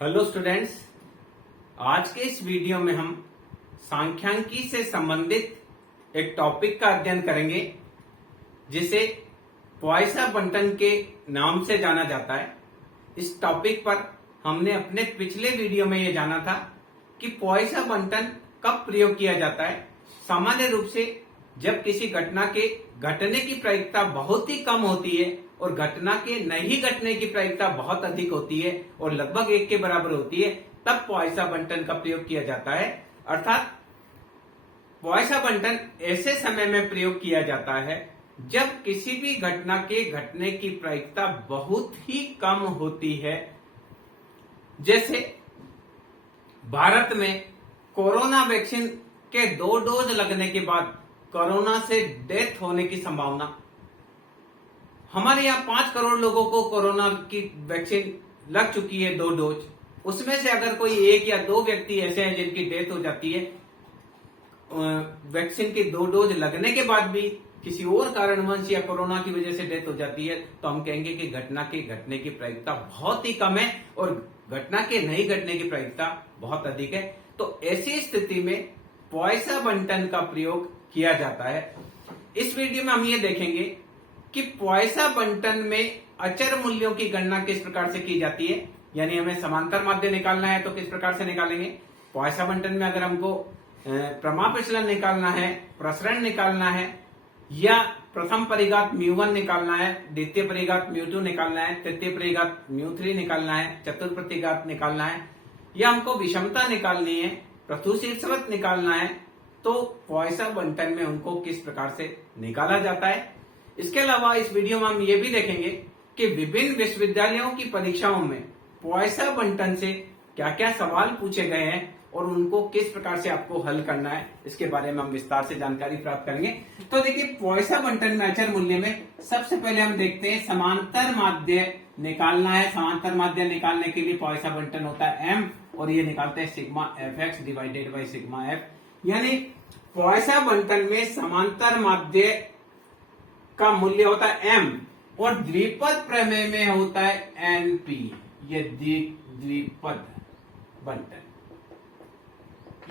Hello students, आज के इस वीडियो में हम सांख्यिकी से संबंधित एक टॉपिक का अध्ययन करेंगे जिसे पॉइसन बंटन के नाम से जाना जाता है। इस टॉपिक पर हमने अपने पिछले वीडियो में यह जाना था कि पॉइसन बंटन कब प्रयोग किया जाता है। सामान्य रूप से जब किसी घटना के घटने की प्रायिकता बहुत ही कम होती है और घटना के नहीं घटने की प्रायिकता बहुत अधिक होती है और लगभग 1 के बराबर होती है, तब पॉइसन बंटन का प्रयोग किया जाता है। अर्थात पॉइसन बंटन ऐसे समय में प्रयोग किया जाता है जब किसी भी घटना के घटने की प्रायिकता बहुत ही कम होती है। जैसे भारत में कोरोना वैक्सीन के 2 डोज लगने के बाद कोरोना से डेथ होने की संभावना, हमारे यहाँ 5 करोड़ लोगों को कोरोना की वैक्सीन लग चुकी है 2 डोज। उसमें से अगर कोई 1 या 2 व्यक्ति ऐसे हैं जिनकी डेथ हो जाती है वैक्सीन की 2 डोज लगने के बाद भी, किसी और कारणवश या कोरोना की वजह से डेथ हो जाती है, तो हम कहेंगे कि घटना के घटने की प्रायिकता बहुत ही कम है और घटना के नहीं घटने की प्रायिकता बहुत अधिक है। तो ऐसी स्थिति में पॉइसन बंटन का प्रयोग किया जाता है। इस वीडियो में हम ये देखेंगे कि पॉइसन बंटन में अचर मूल्यों की गणना किस प्रकार से की जाती है। यानी हमें समांतर माध्य निकालना है तो किस प्रकार से निकालेंगे। पॉइसन बंटन में अगर हमको प्रमाप विचलन निकालना है, प्रसरण निकालना है, या प्रथम परिघात μ1 निकालना है, द्वितीय परिघात μ2 निकालना है, तृतीय परिघात μ3 निकालना है, चतुर्थ परिघात निकालना है, या हमको विषमता निकालनी है, प्रथुशीर्षवत निकालना है, तो पॉइसन बंटन में उनको किस प्रकार से निकाला जाता है। इसके अलावा इस वीडियो में हम ये भी देखेंगे कि विभिन्न विश्वविद्यालयों की परीक्षाओं में पॉइसन बंटन से क्या क्या सवाल पूछे गए हैं और उनको किस प्रकार से आपको हल करना है, इसके बारे में हम विस्तार से जानकारी प्राप्त करेंगे। तो देखिए, पॉइसन बंटन में अचर मूल्य में सबसे पहले हम देखते हैं समांतर माध्य निकालना है। समांतर माध्य निकालने के लिए पॉइसन बंटन होता है m और ये निकालते हैं sigma fx divided by sigma f। यानी पॉइसन बंटन में समांतर माध्य का मूल्य होता है m और द्विपद प्रमेय में होता है np। ये द्विपद बंटन,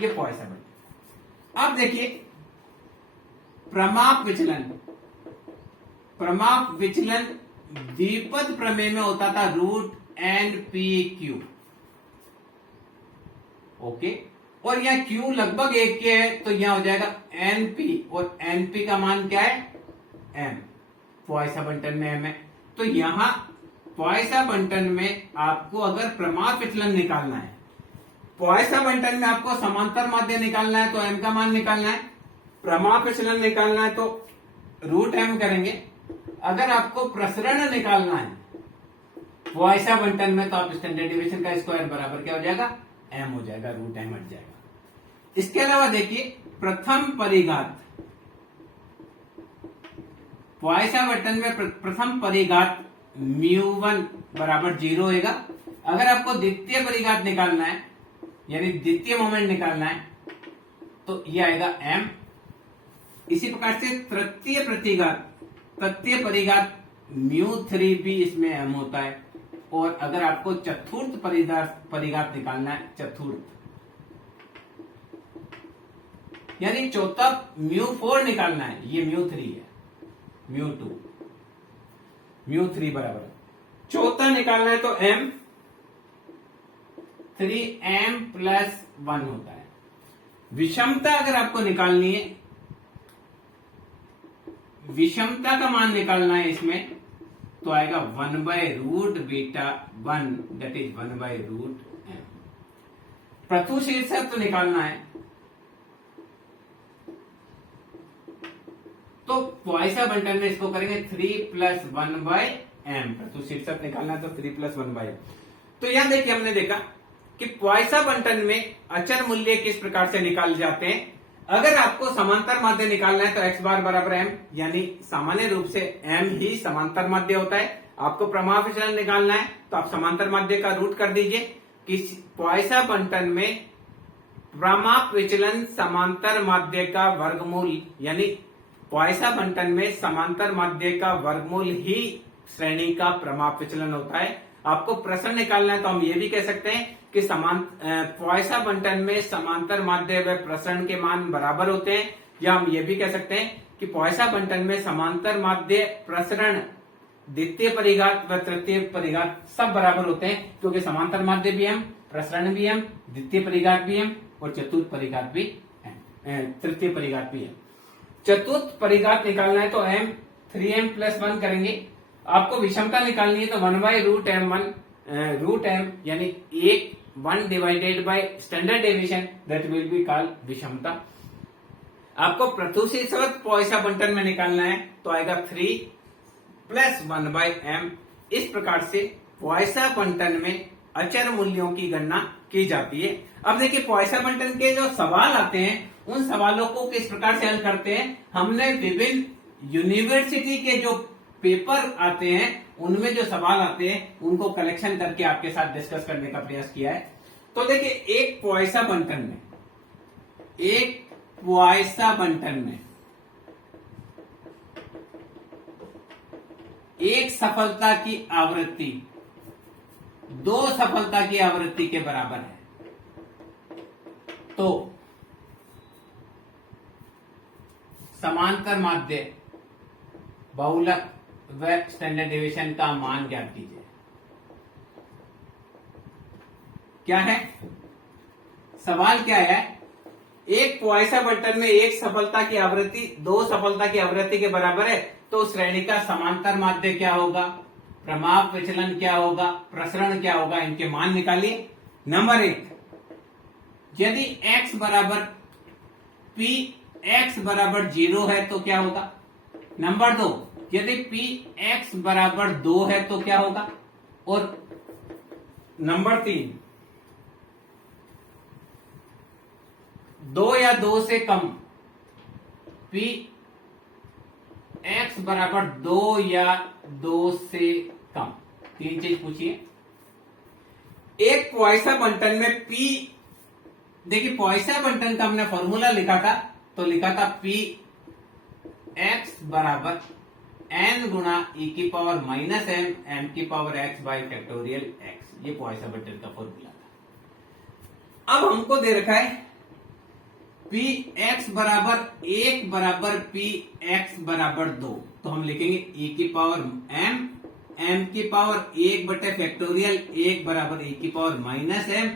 ये पॉइसन बंटन। अब देखिए, प्रमाप विचलन द्विपद प्रमेय में होता था √NP/Q। ओके, और यहां Q लगभग 1 के है तो यहां हो जाएगा NP और NP का मान क्या है m। पॉइसन बंटन में m है, तो यहां पॉइसन बंटन में आपको अगर प्रमाप विचलन निकालना है, पॉइसन बंटन में आपको समांतर माध्य निकालना है तो m का मान निकालना है, प्रमाप विचलन निकालना है तो √m करेंगे। अगर आपको प्रसरण निकालना है पॉइसन बंटन में तो आप स्टैंडर्ड डिविएशन का स्क्वायर बराबर क्या हो जाएगा, m हो जाएगा, √m हट जाएगा। इसके अलावा देखिए, प्रथम परिघात, पॉइसन बंटन में प्रथम परिघात μ1 बराबर 0 होगा। अगर आपको द्वितीय परिघात निकालना है यानी द्वितीय मोमेंट निकालना है तो ये आएगा m। इसी प्रकार से तृतीय परिघात μ3 भी इसमें m होता है। और अगर आपको चतुर्थ परिघात निकालना है, चतुर्थ यानी चौथा μ4 निकालना है, ये μ3 है, μ2 μ3 बराबर चौथा निकालना है तो m 3m+1 होता है। विषमता अगर आपको निकालनी है, विषमता का मान निकालना है इसमें तो आएगा 1/√β1 दैट इज 1/√m। प्रथुशीर्षक तो निकालना है तो पॉइसन बंटन में इसको करेंगे 3+1/m। प्रथुशीर्षक निकालना है तो 3+1/m। तो यहां देखिए, हमने देखा कि पॉइसन बंटन में अचर मूल्य किस प्रकार से निकाले जाते हैं। अगर आपको समांतर माध्य निकालना है तो x बार बराबर m, यानी सामान्य रूप से m ही समांतर माध्य होता है। आपको प्रमाप विचलन निकालना है तो आप समांतर माध्य का रूट कर दीजिए। कि पॉइसन बंटन में प्रमाप विचलन समांतर माध्य का वर्गमूल, यानी पॉइसन बंटन में समांतर माध्य का वर्गमूल ही श्रेणी का प्रमाप विचलन होता है। आपको प्रसरण निकालना है तो हम ये भी कह सकते हैं कि पॉइसन बंटन में समांतर माध्य व प्रसरण के मान बराबर होते हैं, या हम ये भी कह सकते हैं कि पॉइसन बंटन में समांतर माध्य, प्रसरण, द्वितीय परिघात व तृतीय परिघात सब बराबर होते हैं, क्योंकि समांतर माध्य भी m, प्रसरण भी m, द्वितीय परिघात भी m और चतुर्थ परिघात भी तृतीय परिघात भी m। चतुर्थ परिघात निकालना है तो m 3m + 1 करेंगे। आपको विषमता निकालनी है तो 1/√m यानी 1 divided by standard deviation, that will be called विषमता। आपको प्रत्युषित पॉइसन बंटन में निकालना है तो आएगा 3 + 1/m। इस प्रकार से पॉइसन बंटन में अचर मूल्यों की गणना की जाती है। अब देखिए पॉइसन बंटन के जो सवाल आते हैं उन सवालों को किस प्रकार से हल करते हैं। हमने विभिन्न यूनिवर्सिटी के जो पेपर आते हैं उनमें जो सवाल आते हैं उनको कलेक्शन करके आपके साथ डिस्कस करने का प्रयास किया है। तो देखिए एक पॉइसन बंटन में एक सफलता की आवृत्ति 2 सफलता की आवृत्ति के बराबर है, तो समांतर माध्य, बहुलक व स्टैंडर्ड डेविएशन का मान ज्ञात कीजिए। क्या है सवाल, क्या है? एक पॉइसन बंटन में एक सफलता की आवृत्ति 2 सफलता की आवृत्ति के बराबर है, तो श्रेणी का समांतर माध्य क्या होगा, प्रमाप विचलन क्या होगा, प्रसरण क्या होगा, इनके मान निकालिए। नंबर 1, यदि x बराबर p x बराबर 0 है तो क्या होगा। नंबर 2, यदि p x बराबर 2 है तो क्या होगा। और नंबर 3, 2 या 2 से कम p x बराबर 2 या 2 से कम, 3 चीज पूछिए। एक पॉइसन बंटन में p, देखिए पॉइसन बंटन का हमने फॉर्मूला लिखा था, तो लिखा था p x बराबर n गुणा e की पावर माइनस m m की power x bye factorial x, ये पॉइसन बंटन का फॉर्मूला था। अब हमको दे रखा है p x बराबर 1 बराबर p x बराबर 2, तो हम लिखेंगे e की पावर m m की पावर 1 बटे फैक्टोरियल 1 बराबर e की पावर माइनस m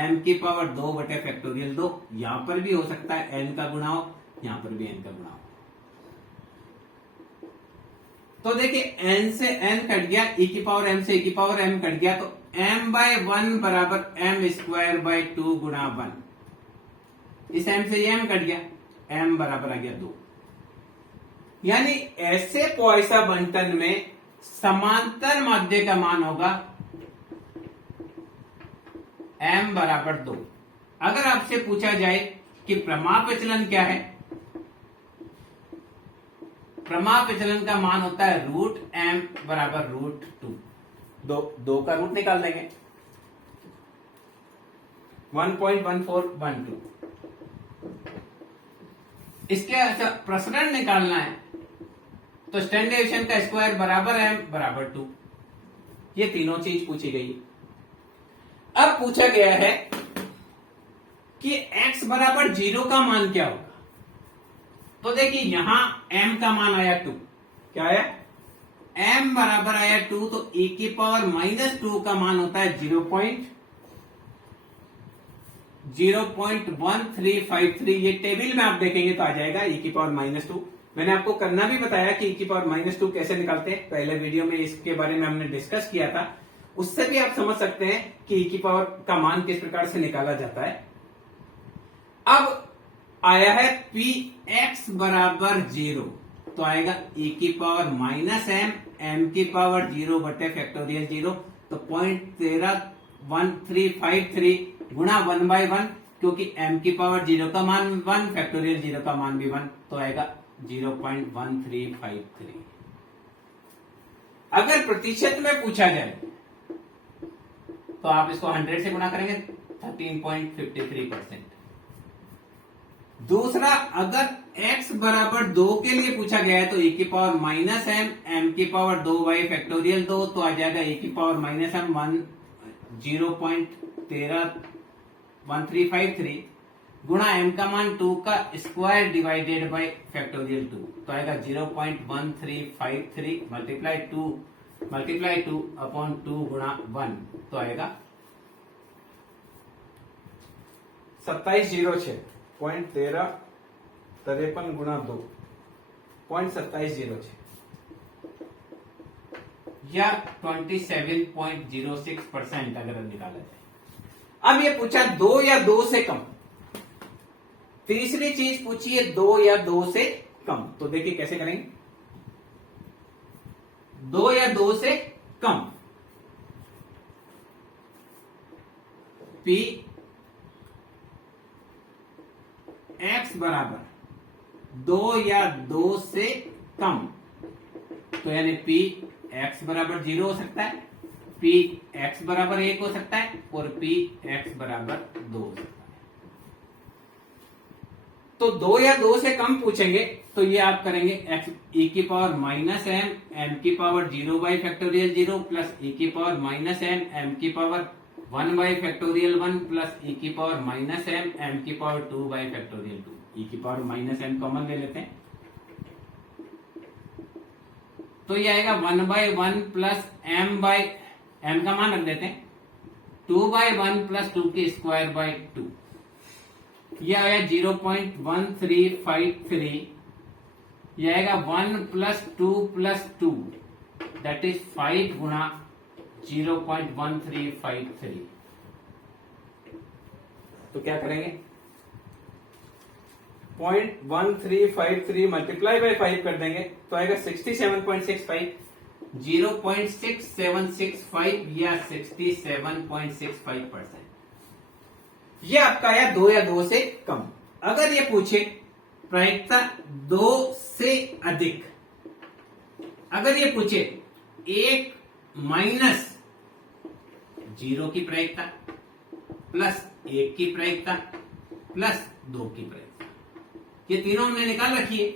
m की पावर 2 बटे फैक्टोरियल 2। यहां पर भी हो सकता है n का गुणा हो, यहां पर भी n का गुणा हो। तो देखिए n से n कट गया, e की पावर m से e की पावर m कट गया, तो m/1 बराबर m² 2 गुणा 1। इस m से ये m कट गया, m बराबर आ गया 2। यानी ऐसे पॉइसन बंटन में समांतर माध्य का मान होगा m बराबर 2। अगर आपसे पूछा जाए कि प्रमाप विचलन क्या है, प्रमाप विचलन का मान होता है √m बराबर √2। 2 का रूट निकाल देंगे, 1.1412। इसके प्रसरण निकालना है तो स्टैंडर्ड डेविएशन का स्क्वायर बराबर m बराबर 2। ये तीनों चीज पूछी गई। अब पूछा गया है कि x बराबर 0 का मान क्या होगा। तो देखिए यहां m का मान आया 2, क्या आया, m बराबर आया 2, तो e की पावर माइनस 2 का मान होता है 0.1353। ये टेबल में आप देखेंगे तो आ जाएगा e की पावर माइनस 2। मैंने आपको करना भी बताया कि e की पावर माइनस 2 कैसे निकालते हैं, पहले वीडियो में इसके बारे में हमने डिस्कस किया था, उससे भी आप समझ सकते हैं कि e की पावर का मान किस प्रकार से निकाला जाता है। अब आया है px बराबर 0, तो आएगा e की पावर माइनस m m की पावर 0 बटे फैक्टोरियल 0, तो 0.1353 गुणा 1/1, क्योंकि m की पावर 0 का मान 1, फैक्टोरियल 0 का मान भी 1, तो आएगा 0.1353। अगर प्रतिशत में पूछा जाए तो आप इसको 100 से गुणा करेंगे 13.53%। दूसरा, अगर x बराबर 2 के लिए पूछा गया है तो e की पावर माइनस एम, m की पावर 2 फैक्टोरियल 2, तो आ जाएगा e की पावर माइनस एम 0.1353 गुणा m का मान 2 का स्क्वायर डिवाइडेड बाय फैक्टोरियल 2, तो आएगा 0.1353 मल्टीप्लाई 2 अपॉन 2 गुणा 1, तो आएगा 2706.1353 गुणा 2 0.2706 या 27.06% अगर निकाला जाए। अब ये पूछा 2 या 2 से कम। तीसरी चीज पूछी है 2 या 2 से कम, तो देखिए कैसे करेंगे। 2 या 2 से कम, P x बराबर 2 या 2 से कम, तो यानी P x बराबर 0 हो सकता है, P x बराबर 1 हो सकता है और P x बराबर 2 हो सकता है। तो 2 या 2 से कम पूछेंगे तो ये आप करेंगे x e की पावर माइनस एम, m की power 0 by factorial 0 plus e की पावर माइनस एम, m की power 1 by factorial 1 plus e की पावर माइनस एम, m की पावर 2 बाई फैक्टोरियल 2। e की पावर माइनस एम कॉमन ले लेते हैं, तो ये आएगा 1/1 प्लस m बाई m का मान रख देते हैं 2/1 प्लस 2 की स्क्वायर बाई 2, यह आया 0.1353, यह आएगा 1 प्लस 2 प्लस 2 दैट इज 5 गुणा 0.1353। तो क्या करेंगे, 0.1353 मल्टीप्लाई बाय 5 कर देंगे तो आएगा 67.65, 0.6765 या 67.65%। ये आपका आया 2 या 2 से कम। अगर ये पूछे प्रायिकता 2 से अधिक, अगर ये पूछे 1 माइनस 0 की प्रायिकता प्लस 1 की प्रायिकता प्लस 2 की प्रायिकता, ये तीनों हमने निकाल रखी है,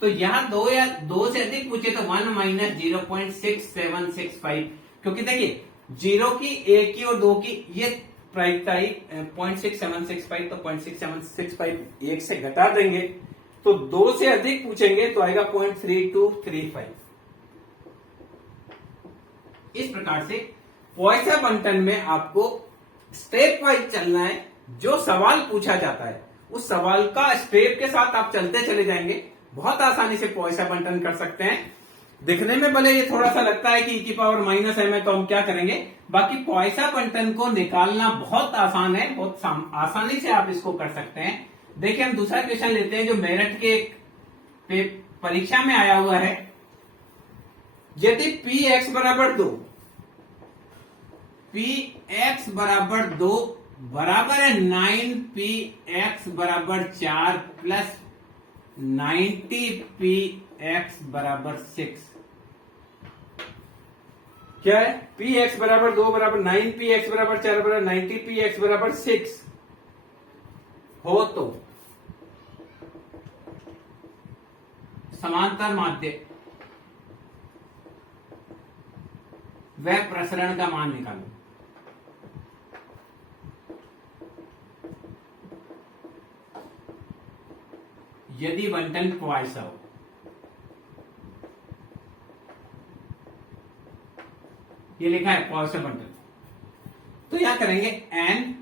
तो यहां 2 या 2 से अधिक पूछे तो 1 माइनस 0.6765, क्योंकि देखिए 0 की, 1 की और 2 की ये प्रायिकता ही 0.6765, तो 0.6765 1 से घटा देंगे, तो 2 से अधिक पूछेंगे तो आएगा 0.3235। इस प्रकार से पॉइसन बंटन में आपको स्टेप वाइज चलना है। जो सवाल पूछा जाता है उस सवाल का स्टेप के साथ आप चलते चले जाएंगे, बहुत आसानी से पॉइसन बंटन कर सकते हैं। दिखने में भले ये थोड़ा सा लगता है कि e की पावर माइनस एम है तो हम क्या करेंगे, बाकी पॉइसन बंटन को निकालना बहुत आसान है, बहुत आसानी से आप इसको कर सकते हैं। देखिए हम दूसरा क्वेश्चन लेते हैं जो मेरठ के परीक्षा में आया हुआ है। यदि पी एक्स बराबर 2, पी एक्स बराबर 2 बराबर है 9 px बराबर 4 प्लस 90 px बराबर 6, क्या है, px बराबर 2 बराबर 9 px बराबर 4 बराबर 90 px बराबर 6 हो तो समांतर माध्य व प्रसरण का मान निकालो। यदि बंटन पॉइसन हो, ये लिखा है पॉइसन बंटन, तो यहां करेंगे n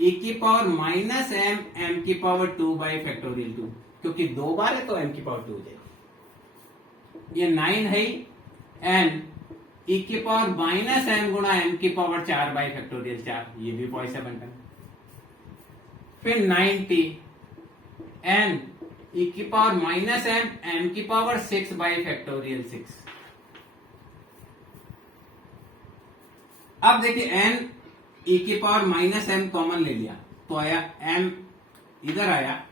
e की पावर माइनस एम, m की पावर 2 बाई फैक्टोरियल 2, क्योंकि 2 बार है तो m की पावर 2 हो जाएगी। ये 9 है n e की पावर माइनस m गुणा m की पावर 4 बाई फैक्टोरियल 4, ये भी पॉइसन बंटन। फिर 90 n e की पावर माइनस m, m की पावर 6 बाई फैक्टोरियल 6। अब देखिए n e की पावर माइनस m कॉमन ले लिया तो आया m, इधर आया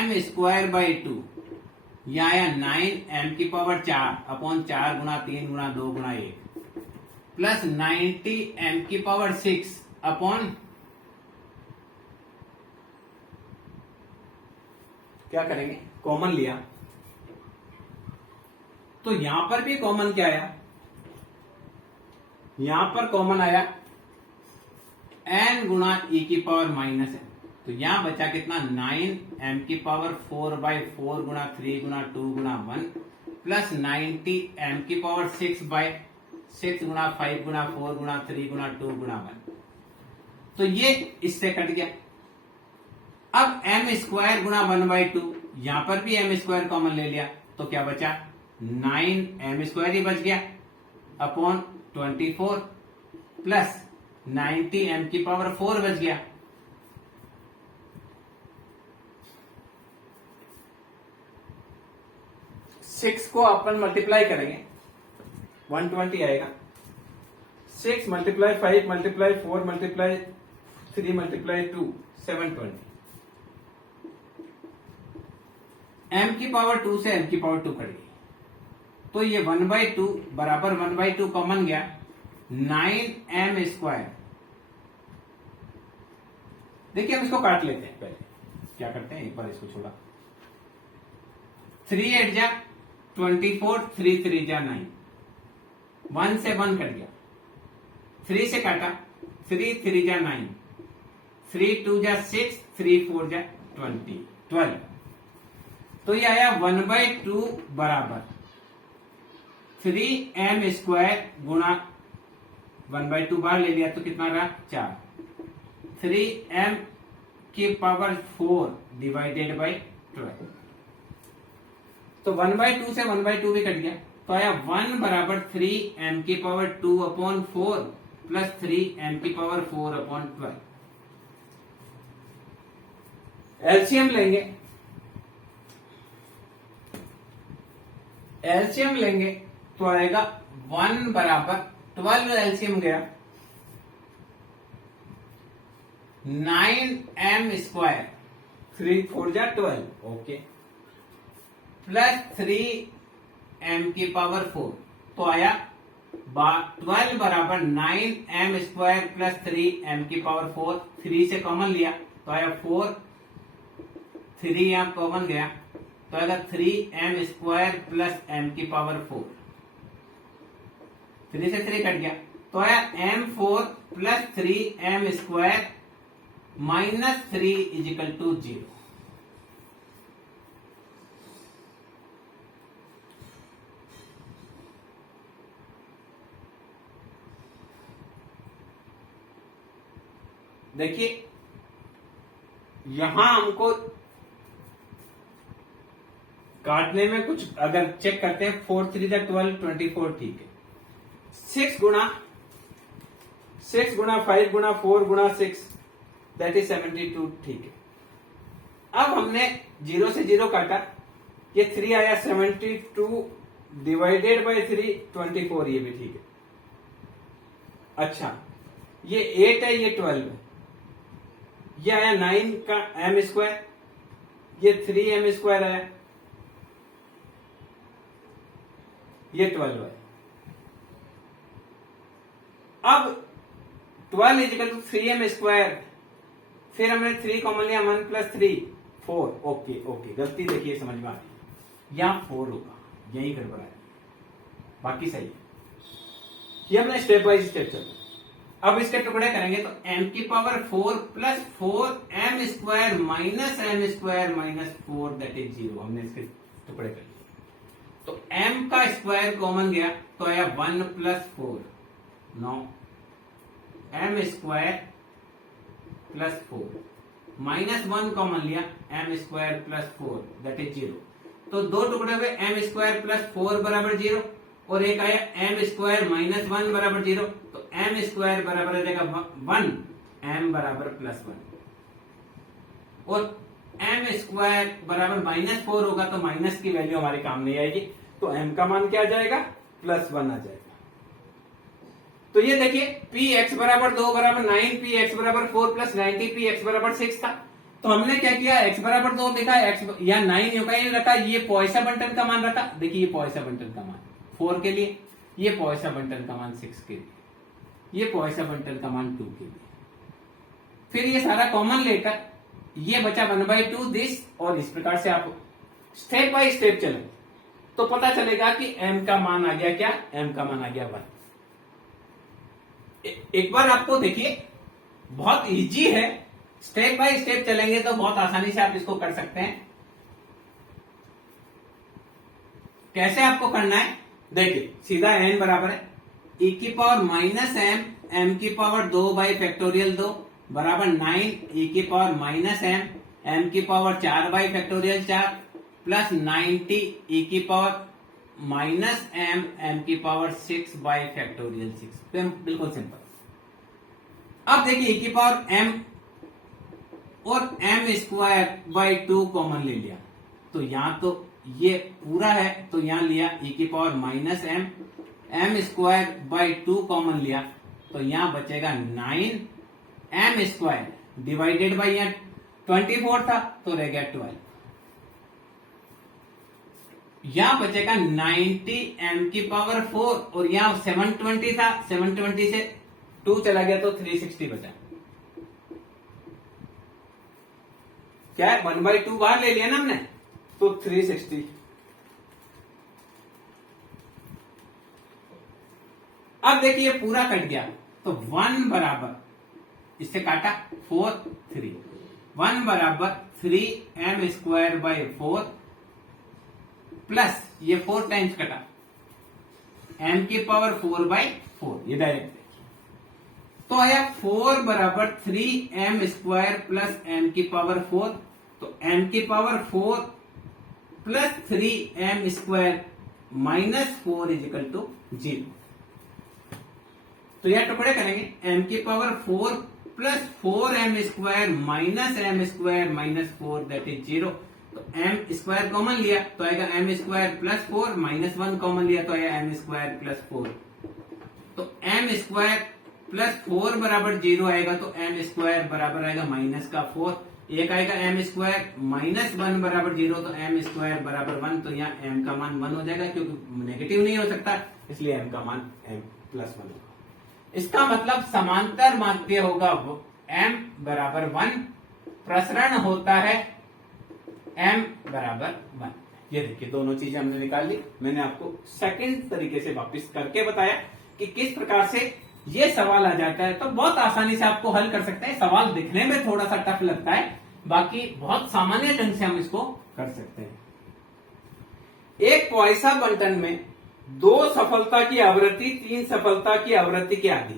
m स्क्वायर बाई 2, यह आया 9 m की पावर 4 अपॉन 4 गुणा 3 गुणा 2 गुणा 1 प्लस 90 m की पावर 6 अपॉन क्या करेंगे, कॉमन लिया तो यहां पर भी कॉमन क्या आया, यहां पर कॉमन आया n गुणा e की पावर माइनस n, तो यहां बचा कितना 9m की पावर 4/4 गुणा 3 गुणा 2 गुणा 1 प्लस 90m की पावर 6/6 गुणा 5 गुणा 4 गुणा 3 गुणा 2 गुणा 1, तो ये इससे कट गया। अब m स्क्वायर गुणा 1/2, यहां पर भी m स्क्वायर कॉमन ले लिया तो क्या बचा 9m स्क्वायर ही बच गया अपॉन 24 प्लस 90m की पावर 4 बच गया। सिक्स को अपन मल्टीप्लाई करेंगे 120 आएगा, 6 multiply 5 multiply 4 multiply 3 multiply 2 720, m की पावर 2 से m की पावर 2 कट गई, तो ये 1/2 बराबर 1/2 कॉमन गया 9m स्क्वायर। देखिए हम इसको काट लेते हैं, पहले क्या करते हैं, एक बार इसको छोड़ा, 3 8 जा 24, 3 3 जा 9, 1 से 1 कट गया, 3 से काटा 3 3 जा 9, 3 2 जा 6, 3 4 जा 12, तो ये आया 1/2 बराबर 3m स्क्वायर गुणा 1/2 बार ले लिया तो कितना रहा 4, 3m की पावर 4 डिवाइडेड बाई 12, तो 1/2 से 1/2 भी कट गया, तो आया 1 बराबर 3m की पावर 2 अपॉन 4 प्लस 3m की पावर 4 अपॉन 12। एलसीएम लेंगे, एलसीएम लेंगे तो आएगा 1 बराबर 12, एलसीएम गया 9m स्क्वायर 3 4 जा 12, ओके, प्लस 3m की पावर 4, तो आया 12 बराबर 9m स्क्वायर प्लस 3m की पावर 4, 3 से कॉमन लिया तो आया 4, 3 यहां कॉमन गया तो आएगा 3m स्क्वायर प्लस m की पावर 4, 3 से 3 कट गया तो आया m4 plus 3m square minus 3 equal to 0। देखिए यहां हमको काटने में कुछ अगर चेक करते हैं 4 3 जा 12 24, ठीक है, 6 गुणा 5 गुणा 4 गुणा 6 दैट इज 72, ठीक है। अब हमने 0 से 0 काटा, ये 3 आया 72 डिवाइडेड बाय 3 24, ये भी ठीक है। अच्छा ये 8 है, ये 12 है, ये आया 9 का m स्क्वायर, ये 3m स्क्वायर आया, ये 12 है। अब 12 इजिकल टू 3m स्क्वायर, फिर हमने 3 कॉमन लिया, 1 प्लस 3 4, ओके ओके, गलती देखिए समझ में आ रही, यहां 4 होगा, यही गड़बड़ है, बाकी सही है। ये हमने स्टेप बाय स्टेप चलो, अब इसके टुकड़े करेंगे तो m की power 4 plus 4m square minus m square minus 4 that is 0, हमने इसके टुकड़े कर लिए, तो m का स्क्वायर कॉमन गया तो आया 1 plus 4 9, m square plus 4 minus 1 common लिया m square plus 4 that is 0, तो दो टुकड़े हुए m स्क्वायर प्लस 4 बराबर 0 और एक आया m स्क्वायर माइनस 1 बराबर 0, तो m स्क्वायर बराबर आ जाएगा 1, m बराबर प्लस 1, और m स्क्वायर बराबर माइनस 4 होगा तो माइनस की वैल्यू हमारे काम नहीं आएगी, तो m का मान क्या आ जाएगा प्लस 1 आ जाएगा। तो ये देखिए पी एक्स बराबर 2 बराबर 9, पी एक्स बराबर 4 प्लस 90, पी एक्स बराबर 6 था, तो हमने क्या किया, x बराबर 2 देखा, x या 9 होगा ये रखा, ये पॉइसन-बंटन का मान रखा, देखिए ये पॉइसन-बंटन का मान 4 के लिए, ये पॉइसन-बंटन का मान 6 के लिए, ये पॉइसन-बंटन का मान 2 के लिए, फिर ये सारा कॉमन लेकर ये बचा 1/2 दिस, और इस प्रकार से आप स्टेप बाय स्टेप चले तो पता चलेगा कि m का मान आ गया क्या, m का मान आ गया 1। एक बार आपको देखिए, बहुत इजी है, स्टेप बाय स्टेप चलेंगे तो बहुत आसानी से आप इसको कर सकते हैं। कैसे आपको करना है, देखिए सीधा n बराबर है e की पावर माइनस m, m की पावर 2 बाई फैक्टोरियल 2 बराबर 9 e की पावर माइनस m, m की power 4 by factorial 4 plus 90 e की पावर माइनस m, m की पावर 6 बाई फैक्टोरियल 6। बिल्कुल सिंपल। अब देखिए e की पावर m और m स्क्वायर बाई 2 कॉमन ले लिया, तो यहां तो ये पूरा है तो यहां लिया e की power minus m, m square by 2 common लिया तो यहां बचेगा 9 m स्क्वायर डिवाइडेड बाई, यहां 24 था तो रह गया 12, यहां बचेगा 90 m की पावर 4, और यहां 720 था, 720 से 2 चला गया तो 360 बचा। क्या है, 1/2 बाहर ले लिया ना हमने, तो 360। अब देखिए पूरा कट गया तो 1 बराबर, इससे काटा 4 3, 1 बराबर 3m स्क्वायर बाई 4 प्लस ये 4 टाइम्स कटा m की पावर 4 बाई 4, ये डायरेक्ट तो आया 4 बराबर 3m स्क्वायर प्लस m की पावर 4, तो m की power 4 plus 3m square minus 4 is equal to 0। तो यह टुकड़े करेंगे, m की power 4 plus 4m square minus m square minus 4 that is 0। तो m स्क्वायर कॉमन लिया तो आएगा m square plus 4, minus 1 common लिया तो आएगा m स्क्वायर प्लस 4। तो m स्क्वायर प्लस 4 बराबर 0 आएगा तो m स्क्वायर बराबर आएगा माइनस का 4, एक आएगा m स्क्वायर माइनस 1 बराबर 0 तो m स्क्वायर बराबर 1, तो यहाँ m का मान 1 हो जाएगा क्योंकि नेगेटिव नहीं हो सकता, इसलिए m का मान m प्लस 1 होगा। इसका मतलब समांतर माध्य होगा m बराबर 1, प्रसरण होता है m बराबर 1। ये देखिए दोनों चीजें हमने निकाल ली, मैंने आपको सेकंड तरीके से वापस करके बताया कि किस प्रकार से ये सवाल आ जाता है, तो बहुत आसानी से आपको हल कर सकते हैं। सवाल दिखने में थोड़ा सा टफ लगता है, बाकी बहुत सामान्य ढंग से हम इसको कर सकते हैं। एक पॉइसन बंटन में 2 सफलता की आवृत्ति 3 सफलता की आवृत्ति की आधी।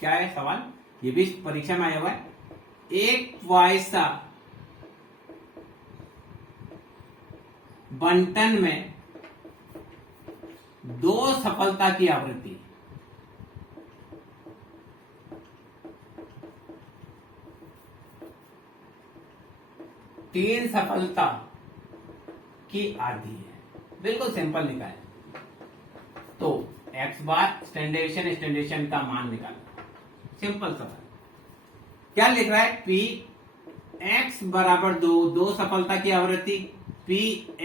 क्या है सवाल, ये भी परीक्षा में आया हुआ है। एक पॉइसन बंटन में 2 सफलता की आवृत्ति, तीन सफलता की आधी है। बिल्कुल सिंपल निकाले तो x बार स्टैंडर्डेशन का मान निकालना, सिंपल सवाल। क्या लिख रहा है, p x बराबर 2 सफलता की आवृत्ति, p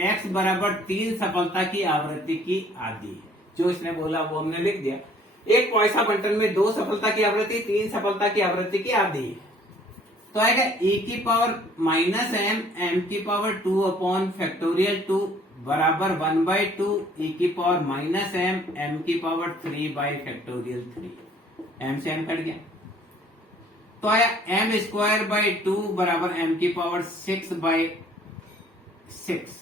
x बराबर 3 सफलता की आवृत्ति की आधी है। जो इसने बोला वो हमने लिख दिया। एक पॉइसन बंटन में 2 सफलता की आवृत्ति 3 सफलता की आवृत्ति की आधी है, तो आएगा e की पावर माइनस m की पावर 2 अपॉन फैक्टोरियल 2 बराबर 1/2 e की पावर माइनस m की पावर 3 बाई फैक्टोरियल 3। m से m कट गया तो आया m स्क्वायर बाई 2 बराबर m की पावर 6 बाई 6।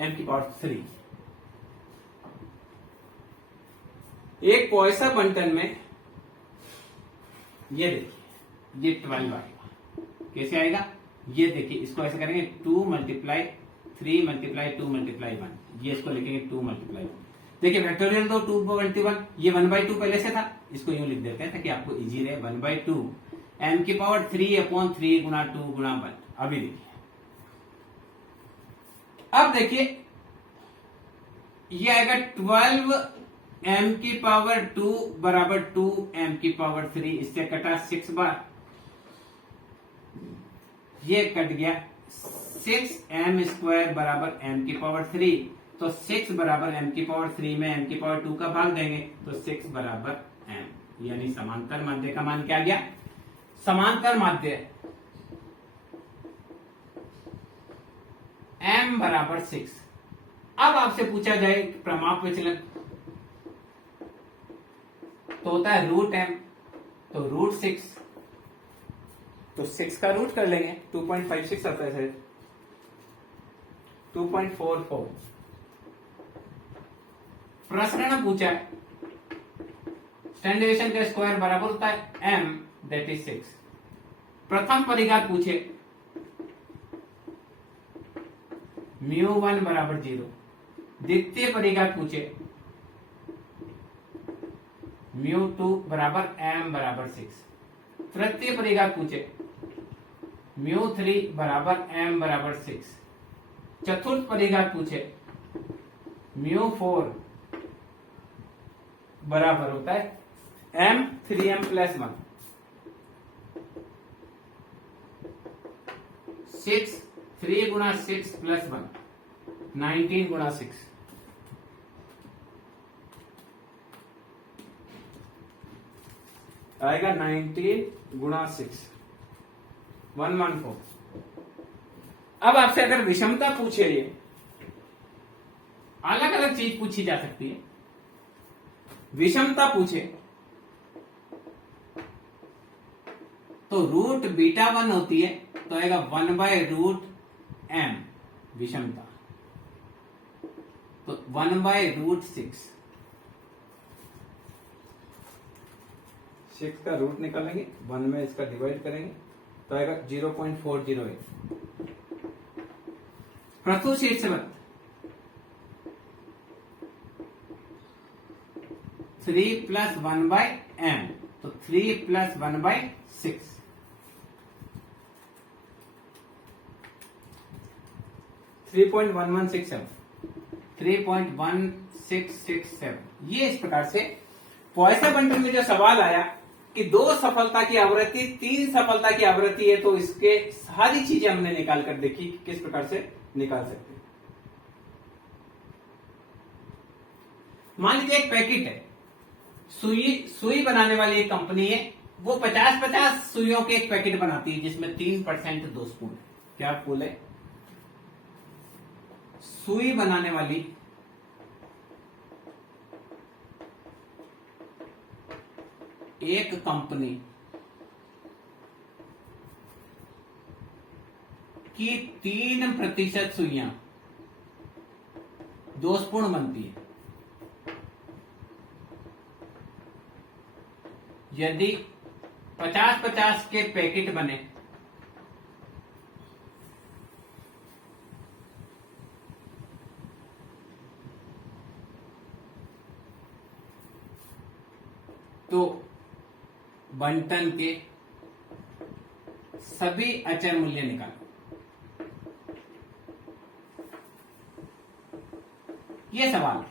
m की पावर 3। एक पॉइसन बंटन में ये देखिए ये 12 आएगा, कैसे आएगा ये देखिए, इसको ऐसे करेंगे 2 मल्टीप्लाई 3 मल्टीप्लाई 2 मल्टीप्लाई 1, ये इसको लिखेंगे 2 मल्टीप्लाई 1। देखिए फैक्टोरियल तो 2/1, ये 1/2 पहले से था, इसको यूं लिख देते हैं ताकि आपको इजी रहे। 1/2 m की पावर 3 अपॉन 3 गुना 2 गुना 1। अभी देखिए, अब देखिए ये आएगा 12 m की पावर 2 बराबर 2 m की पावर 3, इससे कटा 6 बार, ये कट गया 6m स्क्वायर बराबर m की पावर 3, तो 6 बराबर m की पावर 3 में m की पावर 2 का भाग देंगे तो 6 बराबर m। यानी समांतर माध्य का मान क्या गया? समांतर माध्य m बराबर 6। अब आपसे पूछा जाए प्रमाप विचलन तो होता है √m, तो √6, तो 6 का रूट कर लेंगे, 2.56 आता है शायद, 2.44। प्रसरण पूछा है स्टैंडर्ड डेविएशन का स्क्वायर बराबर होता है m, दैट इज 6। प्रथम परिघात पूछे μ1 बराबर 0। द्वितीय परिघात पूछे μ2 बराबर m बराबर 6। तृतीय परिघात पूछे μ3 बराबर m बराबर 6। चतुर्थ परिघात पूछे μ4 बराबर होता है m 3m प्लस 1। 6 3 गुणा 6 प्लस 1, 19 गुणा 6। आएगा 19 गुणा 6, 114। अब आपसे अगर विषमता पूछे, ये अलग अलग चीज पूछी जा सकती है। विषमता पूछे तो √β1 होती है, तो आएगा 1/√m विषमता, तो 1/√6। 6 का रूट निकालेंगे, 1 में इसका डिवाइड करेंगे तो आएगा 0.408। प्रस्तुत शीर्षवत 3 + 1/m, तो 3 + 1/6। 3.1167, 3.1667। ये इस प्रकार से पॉइसन बंटन में जो सवाल आया कि 2 सफलता की आवृत्ति, 3 सफलता की आवृत्ति है, तो इसके सारी चीजें हमने निकाल कर देखी किस प्रकार से निकाल सकते हैं। मान लीजिए एक पैकेट है, सुई बनाने वाली एक कंपनी है, वो 50-50 सुइयों के एक पैकेट बनाती है जिसमें 3% दोषपूर्ण है। क्या फूल है? सुई बनाने वाली एक कंपनी की 3% सुइयां दोषपूर्ण बनती है। यदि 50-50 के पैकेट बने तो बंटन के सभी अचर मूल्य निकालो। ये सवाल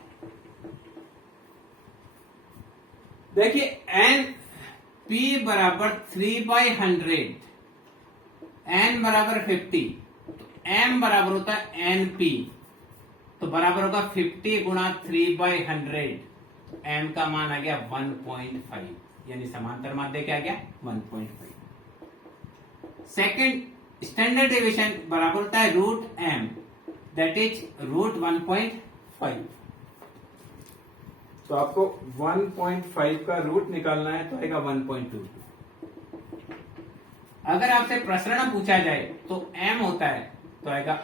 देखिए, n p बराबर 3/100, n बराबर 50, तो m बराबर होता है np, तो बराबर होगा 50 गुणा 3/100, तो m का मान आ गया 1.5, यानी समांतर माध्य क्या गया 1.5। सेकंड स्टैंडर्ड डेविएशन बराबर होता है √m, दैट इज √1.5। तो आपको 1.5 का रूट निकालना है, तो आएगा 1.2। अगर आपसे प्रसरण पूछा जाए तो m होता है, तो आएगा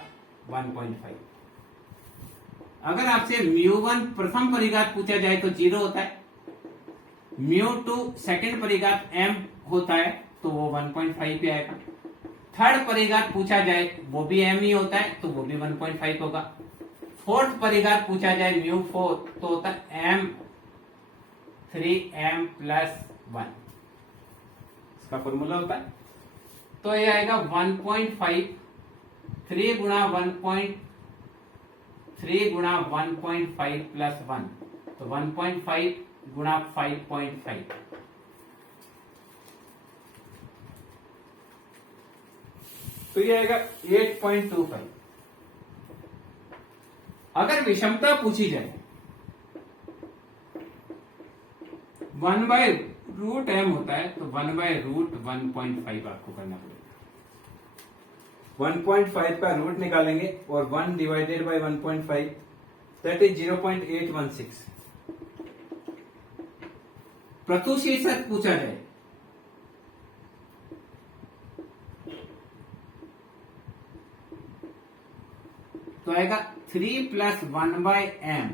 1.5। अगर आपसे μ1 प्रथम परिघात पूछा जाए तो 0 होता है, μ2 सेकंड परिघात m होता है, तो वो 1.5 पे आएगा। थर्ड परिघात पूछा जाए वो भी m ही होता है, तो वो भी 1.5 होगा। फोर्थ परिघात पूछा जाए μ4, तो होता है m 3m प्लस 1, इसका फॉर्मूला होता है। तो ये आएगा 1.5, 3 गुणा 1.5 प्लस 1, तो 1.5 गुणा 5.5, तो ये आएगा 8.25। अगर विषमता पूछी जाए 1/√m रूट एम होता है तो 1/√1.5 आपको करना पड़ेगा। 1.5 का रूट निकालेंगे और 1 डिवाइडेड बाय 1.5 दैट इज 0.816। प्रतिशत पूछा जाए तो आएगा 3 + 1/m,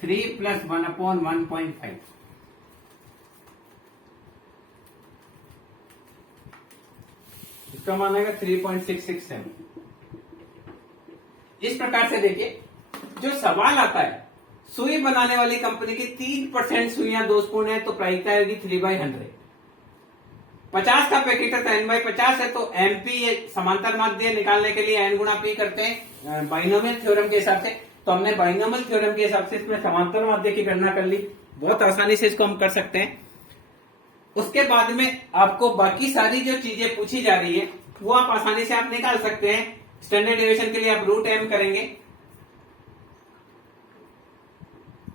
3 + 1/1.5। इसका मान आएगा 3.667। इस प्रकार से देखिए जो सवाल आता है, सुई बनाने वाली कंपनी की 3% सुइयां दोषपूर्ण है तो प्रायिकता आएगी 3/100। 50 का पैकेट है तो n/50 है तो एमपी समांतर माध्य निकालने के लिए n गुणा p करते हैं बाइनोमियल थ्योरम के हिसाब से। तो हमने बाइनोमियल थ्योरम के हिसाब से इसमें समांतर माध्य की गणना कर ली, बहुत आसानी से इसको हम कर सकते हैं। उसके बाद में आपको बाकी सारी जो चीजें पूछी जा रही है वो आप आसानी से आप निकाल सकते हैं। स्टैंडर्ड डेविएशन के लिए आप √m करेंगे,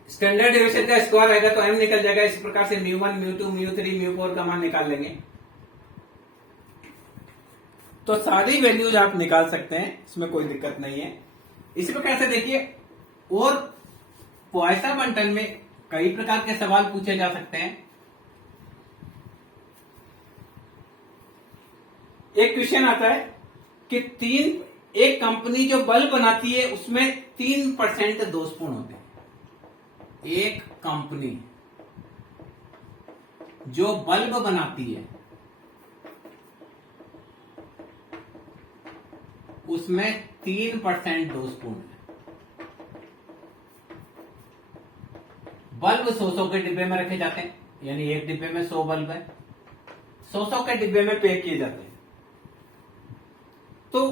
स्टैंडर्ड डेविएशन का स्क्वायर आएगा तो m निकल जाएगा। इस प्रकार से μ1 μ2 μ3 μ4 का मान निकाल लेंगे तो सारी वैल्यूज आप निकाल सकते हैं, इसमें कोई दिक्कत नहीं है। इसी प्रकार से देखिए और पॉइसन बंटन में कई प्रकार के सवाल पूछे जा सकते हैं। एक क्वेश्चन आता है कि एक कंपनी जो बल्ब बनाती है उसमें 3% दोषपूर्ण होते हैं। एक कंपनी जो बल्ब बनाती है उसमें 3% दोषपूर्ण है। बल्ब 100 के डिब्बे में रखे जाते हैं, यानी एक डिब्बे में 100 बल्ब है, 100 के डिब्बे में पैक किए जाते हैं। तो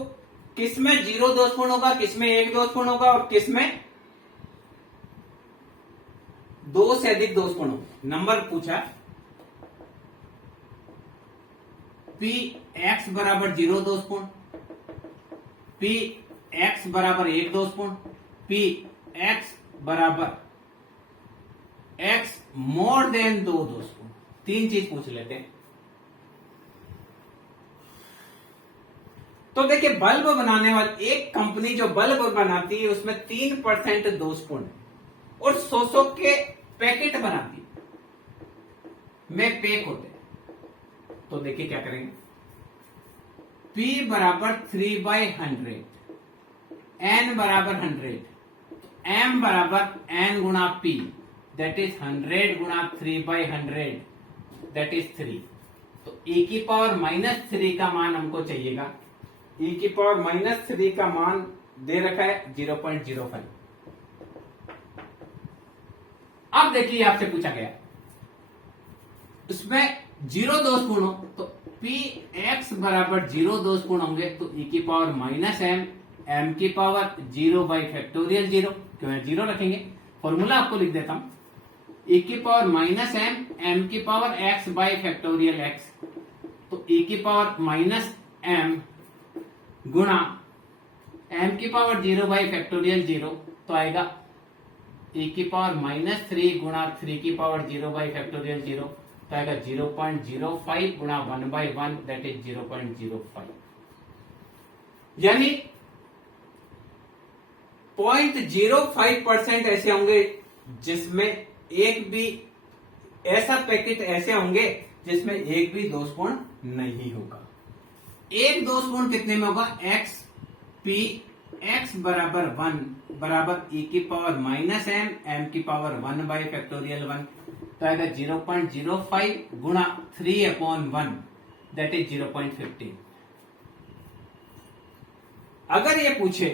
किसमें 0 दोषपूर्ण होगा, किसमें 1 दोषपूर्ण होगा और किसमें 2 से अधिक दोषपूर्ण होगा। नंबर पूछा Px = 0 दोषपूर्ण, Px = 1 दोषपूर्ण, Px = x मोर देन 2 दोषपूर्ण। 3 चीज पूछ लेते हैं। तो देखिए बल्ब बनाने वाली एक कंपनी जो बल्ब बनाती है उसमें 3% दोषपूर्ण है और 100 के पैकेट बनाती है में पैक होते हैं। तो देखिए क्या करेंगे, P = 3/100, N = 100, M = N गुणा P दैट इज 100 गुणा 3/100 दैट इज 3। तो e⁻³ का मान हमको चाहिएगा। e⁻³ का मान दे रखा है 0.05। अब देखिए आपसे पूछा गया उसमें 0 दोषपूर्ण हो तो Px = 0 दोषपूर्ण होंगे तो e⁻m m की पावर 0/0 क्यों है 0 रखेंगे। फॉर्मूला आपको लिख देता हूं, e⁻m m की पावर x/x तो e⁻m गुणा m की पावर 0/0 तो आएगा e⁻³ गुणा 3 की पावर 0/0 तो आएगा 0.05 गुणा 1/1 दैट इज 0.05। यानी 0.05% ऐसे होंगे जिसमें एक भी ऐसा पैकेट ऐसे होंगे जिसमें एक भी दोषपूर्ण नहीं होगा। एक दोषपूर्ण कितने में होगा, x p x = 1 बराबर e⁻m m की पावर 1/1 तो आएगा 0.05 गुणा 3/1 दैट इज 0.15। अगर ये पूछे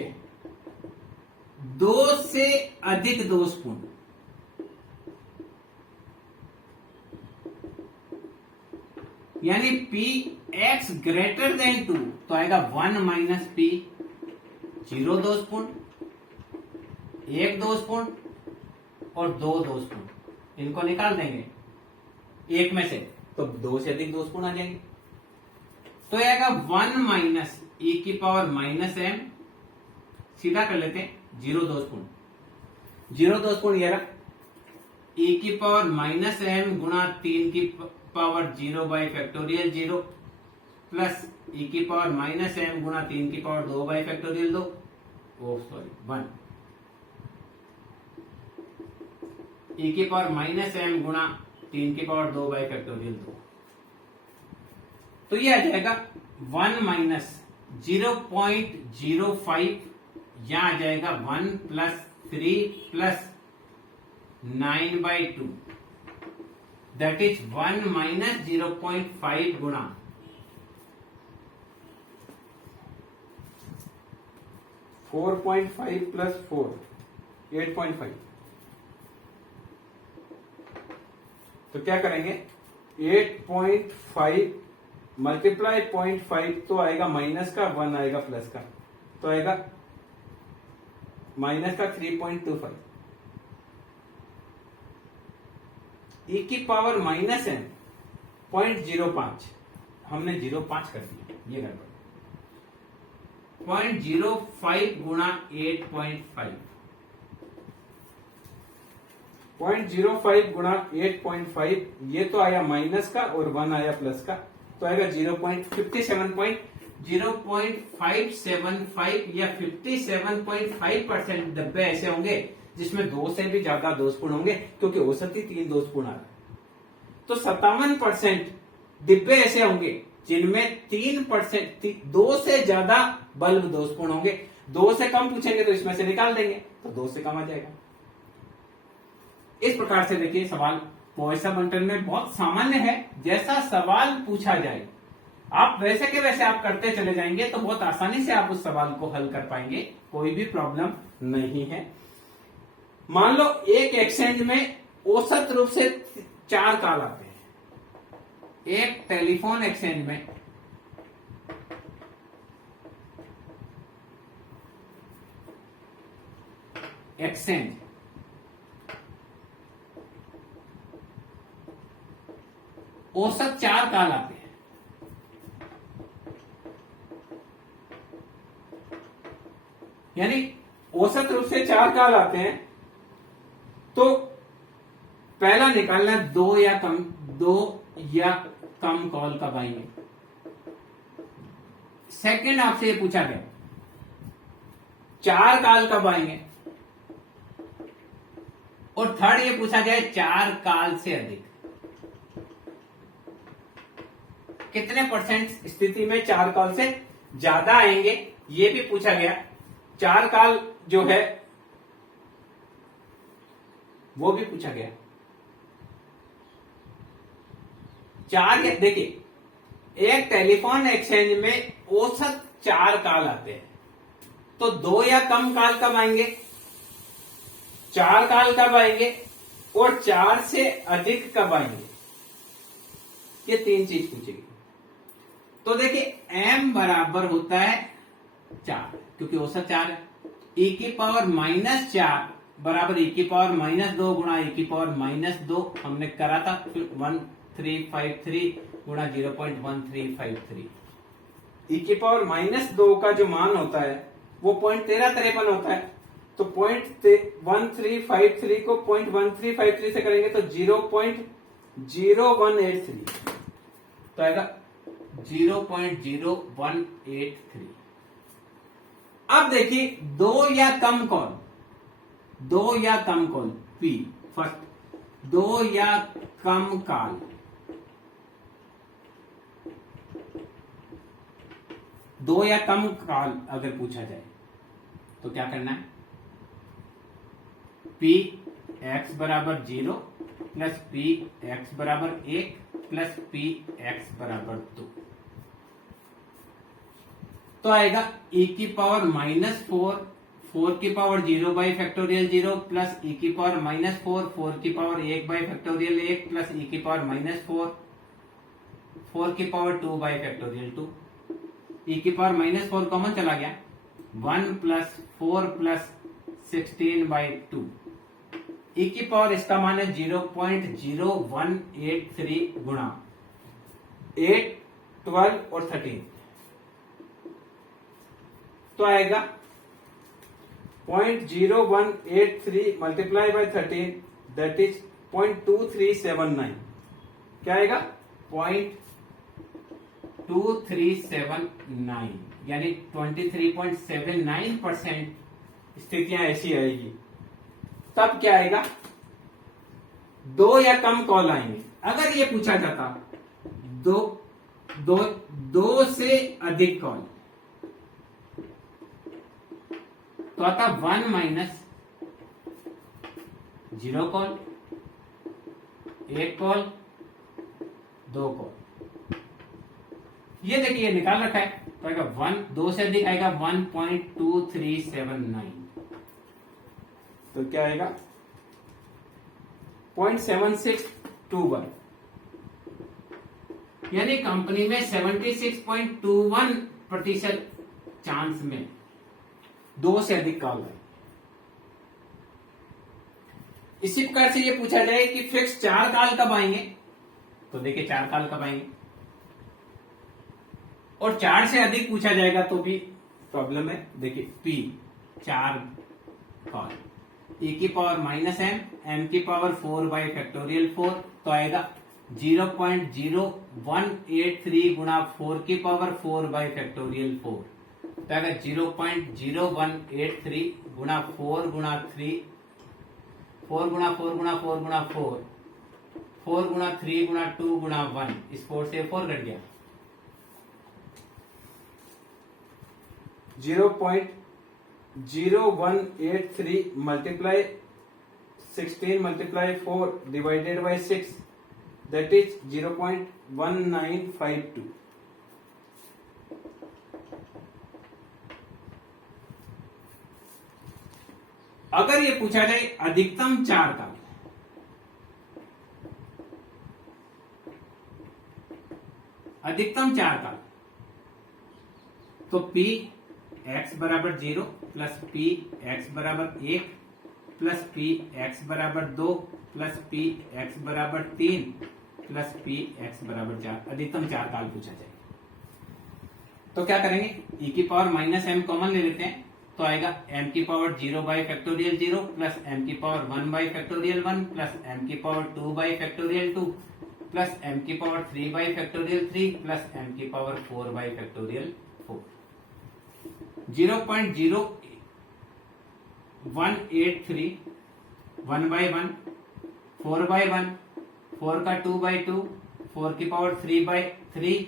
2 से अधिक दोषपूर्ण यानी Px > 2 तो आएगा 1 - P 0 दोषपूर्ण, 1 दोषपूर्ण और 2 दोषपूर्ण, इनको निकाल देंगे एक में से तो 2 से अधिक दोषपूर्ण आ जाएंगे। तो आएगा 1 - e⁻m सीधा कर लेते हैं 0 दोषपूर्ण, 0 दोषपूर्ण ये रहा e की पावर माइनस m गुणा 3 की power 0 by factorial 0 plus e की पावर माइनस m गुणा 3 की पावर 2 बाई फैक्टोरियल 2 1 e की पावर माइनस m गुणा 3 की पावर 2 बाई फैक्टोरियल 2। तो ये आ जाएगा 1 माइनस 0.05, यहां आ जाएगा 1 plus 3 plus 9/2, that is 1 minus 0.5 गुणा 4.5 प्लस 4 8.5। तो क्या करेंगे 8.5 मल्टीप्लाई 0.5 तो आएगा माइनस का, 1 आएगा प्लस का, तो आएगा माइनस का 3.25। e की पावर माइनस n 0.05, हमने 0.5 कर दिया, ये गड़बड़। 0.05 गुणा 8.5, 0.05 गुणा 8.5, ये तो आया माइनस का और 1 आया प्लस का, तो आएगा 0.575 या 57.5% डब्बे ऐसे होंगे जिसमें 2 से भी ज्यादा दोषपूर्ण होंगे, क्योंकि औसत ही 3 दोषपूर्ण आ रहा है। तो 57% डिब्बे ऐसे होंगे जिनमें 3%, 2 से ज्यादा बल्ब दोषपूर्ण होंगे। 2 से कम पूछेंगे तो इसमें से निकाल देंगे, तो 2 से कम आ जाएगा। इस प्रकार से देखिए सवाल पॉइसन बंटन में बहुत सामान्य है। जैसा सवाल पूछा जाए आप वैसे के वैसे आप करते चले जाएंगे तो बहुत आसानी से आप उस सवाल को हल कर पाएंगे, कोई भी प्रॉब्लम नहीं है। मान लो एक एक्सचेंज में औसत रूप से 4 कॉल आते हैं। एक टेलीफोन एक्सचेंज में औसत 4 कॉल आते हैं। यानी औसत रूप से 4 कॉल आते हैं, तो पहला निकालना 2 या कम कॉल कब आएंगे। सेकंड आपसे ये पूछा गया 4 कॉल कब आएंगे, और थर्ड ये पूछा जाए 4 कॉल से अधिक कितने परसेंट स्थिति में 4 कॉल से ज्यादा आएंगे, ये भी पूछा गया। 4 कॉल जो है वो भी पूछा गया। 4, देखिए एक टेलीफोन एक्सचेंज में औसत 4 कॉल आते हैं, तो 2 या कम कॉल कब आएंगे, 4 कॉल कब आएंगे, और 4 से अधिक कब आएंगे, ये 3 चीज पूछेगी। तो देखिए m बराबर होता है 4, क्योंकि औसत 4 है। e की पावर माइनस 4 बराबर e की पावर माइनस 2 गुणा e की पावर माइनस 2 हमने करा था 1353 गुणा 0.1353। e की पावर माइनस 2 का जो मान होता है वो 0.1353 होता है, तो 0.1353 को 0.1353 से करेंगे तो 0.0183, तो आएगा 0.0183। अब देखिए 2 या कम कॉल P फर्स्ट, 2 या कम कॉल, 2 या कम कॉल अगर पूछा जाए तो क्या करना है, P x बराबर 0 प्लस P x बराबर 1 प्लस P x बराबर 2, तो आएगा e की पावर माइनस 4 की power 0 by factorial 0 plus e की पावर माइनस 4 की power 1 by factorial 1 plus e की पावर माइनस 4 की पावर 2 बाई फैक्टोरियल 2। e की पावर माइनस 4 कॉमन चला गया, 1 प्लस 4 प्लस 16/2। e की पावर इसका मान है 0.0183 गुणा 8, 12 और 13, तो आएगा 0.0183 मल्टीप्लाई बाय 13, दैट इज 0.2379 क्या आएगा 0.2379 यानी 23.79% स्थितियां ऐसी आएगी। तब क्या आएगा 2 या कम कॉल आएंगे। अगर ये पूछा जाता दो से अधिक कॉल तो आता 1 माइनस 0 कॉल, 1 कॉल, 2 कॉल। ये देखिए निकाल रखा है तो आएगा 2 से अधिक आएगा 1.2379 तो क्या आएगा 0.7621 यानी कंपनी में 76.21% चांस में 2 से अधिक कॉल है। इसी प्रकार से ये पूछा जाए कि फिक्स 4 कॉल कब आएंगे तो देखिए 4 कॉल कब आएंगे और 4 से अधिक पूछा जाएगा तो भी प्रॉब्लम है। देखिए P 4 कॉल e की पावर माइनस m की पावर 4 बाई फैक्टोरियल 4 तो आएगा 0.0183 गुणा 4 की पावर 4 बाई फैक्टोरियल 4 तो आएगा 0.0183 गुणा 4 गुणा 3 4 गुणा 4 गुणा 4 गुणा 4 4 गुणा 3 गुणा 2 गुणा 1 इस 4 से 4 कट गया 0.0183 multiply 16 multiply 4 divided by 6 that is 0.1952। अगर ये पूछा जाए अधिकतम 4 का तो P x बराबर 0 प्लस P x बराबर 1 प्लस P x बराबर 2 प्लस P x बराबर 3 प्लस P x बराबर 4 अधिकतम 4 काल पूछा जाए तो क्या करेंगे e की पावर माइनस m कॉमन ले लेते हैं तो आएगा m की power 0 by factorial 0 plus m की power 1 by factorial 1 plus m की power 2 by factorial 2 plus m की power 3 by factorial 3 plus m की power 4 by factorial 4 0.0183 1 by 1 4 by 1 4 का 2 बाई 2 4 की पावर 3 बाई 3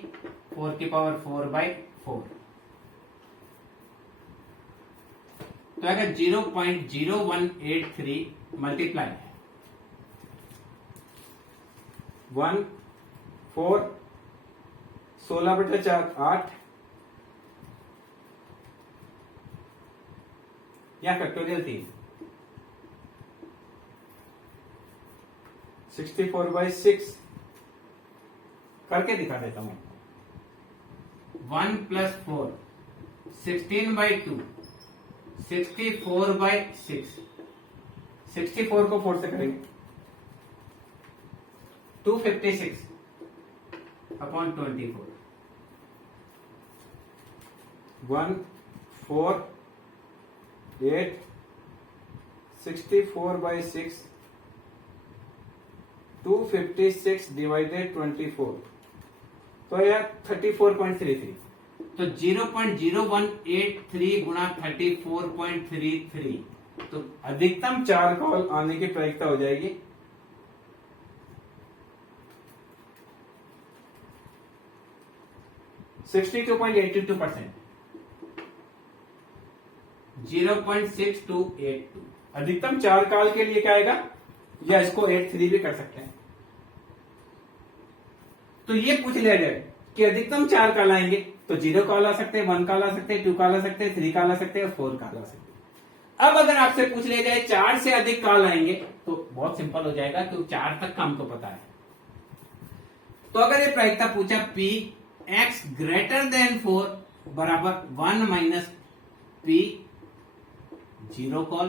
4 की पावर 4 बाई 4 तो आएगा 0.0183 मल्टीप्लाई 1 4 16/4 8 या फैक्टोरियल 3 64/6 करके दिखा देता हूं 1 प्लस 4 16/2 64/6 64 को 4 से करेंगे 256 अपॉन 24 1 4 8 64/6 256 डिवाइडेड 24 तो यह 34.33 तो 0.0183 गुणा 34.33 तो अधिकतम 4 कॉल आने की प्रायिकता हो जाएगी 62.82%। 0.6282 अधिकतम 4 कॉल के लिए क्या आएगा या इसको 83 भी कर सकते हैं। तो ये पूछ लिया जाए कि अधिकतम 4 कॉल आएंगे तो 0 कॉल आ सकते हैं 1 कॉल आ सकते हैं 2 कॉल आ सकते हैं 3 कॉल आ सकते हैं और 4 कॉल आ सकते हैं। अब अगर आपसे पूछ लिया जाए 4 से अधिक कॉल आएंगे तो बहुत सिंपल हो जाएगा क्योंकि 4 तक का हमको पता है। तो अगर ये प्रायिकता पूछा P x ग्रेटर देन 4 बराबर 1 minus P 0 call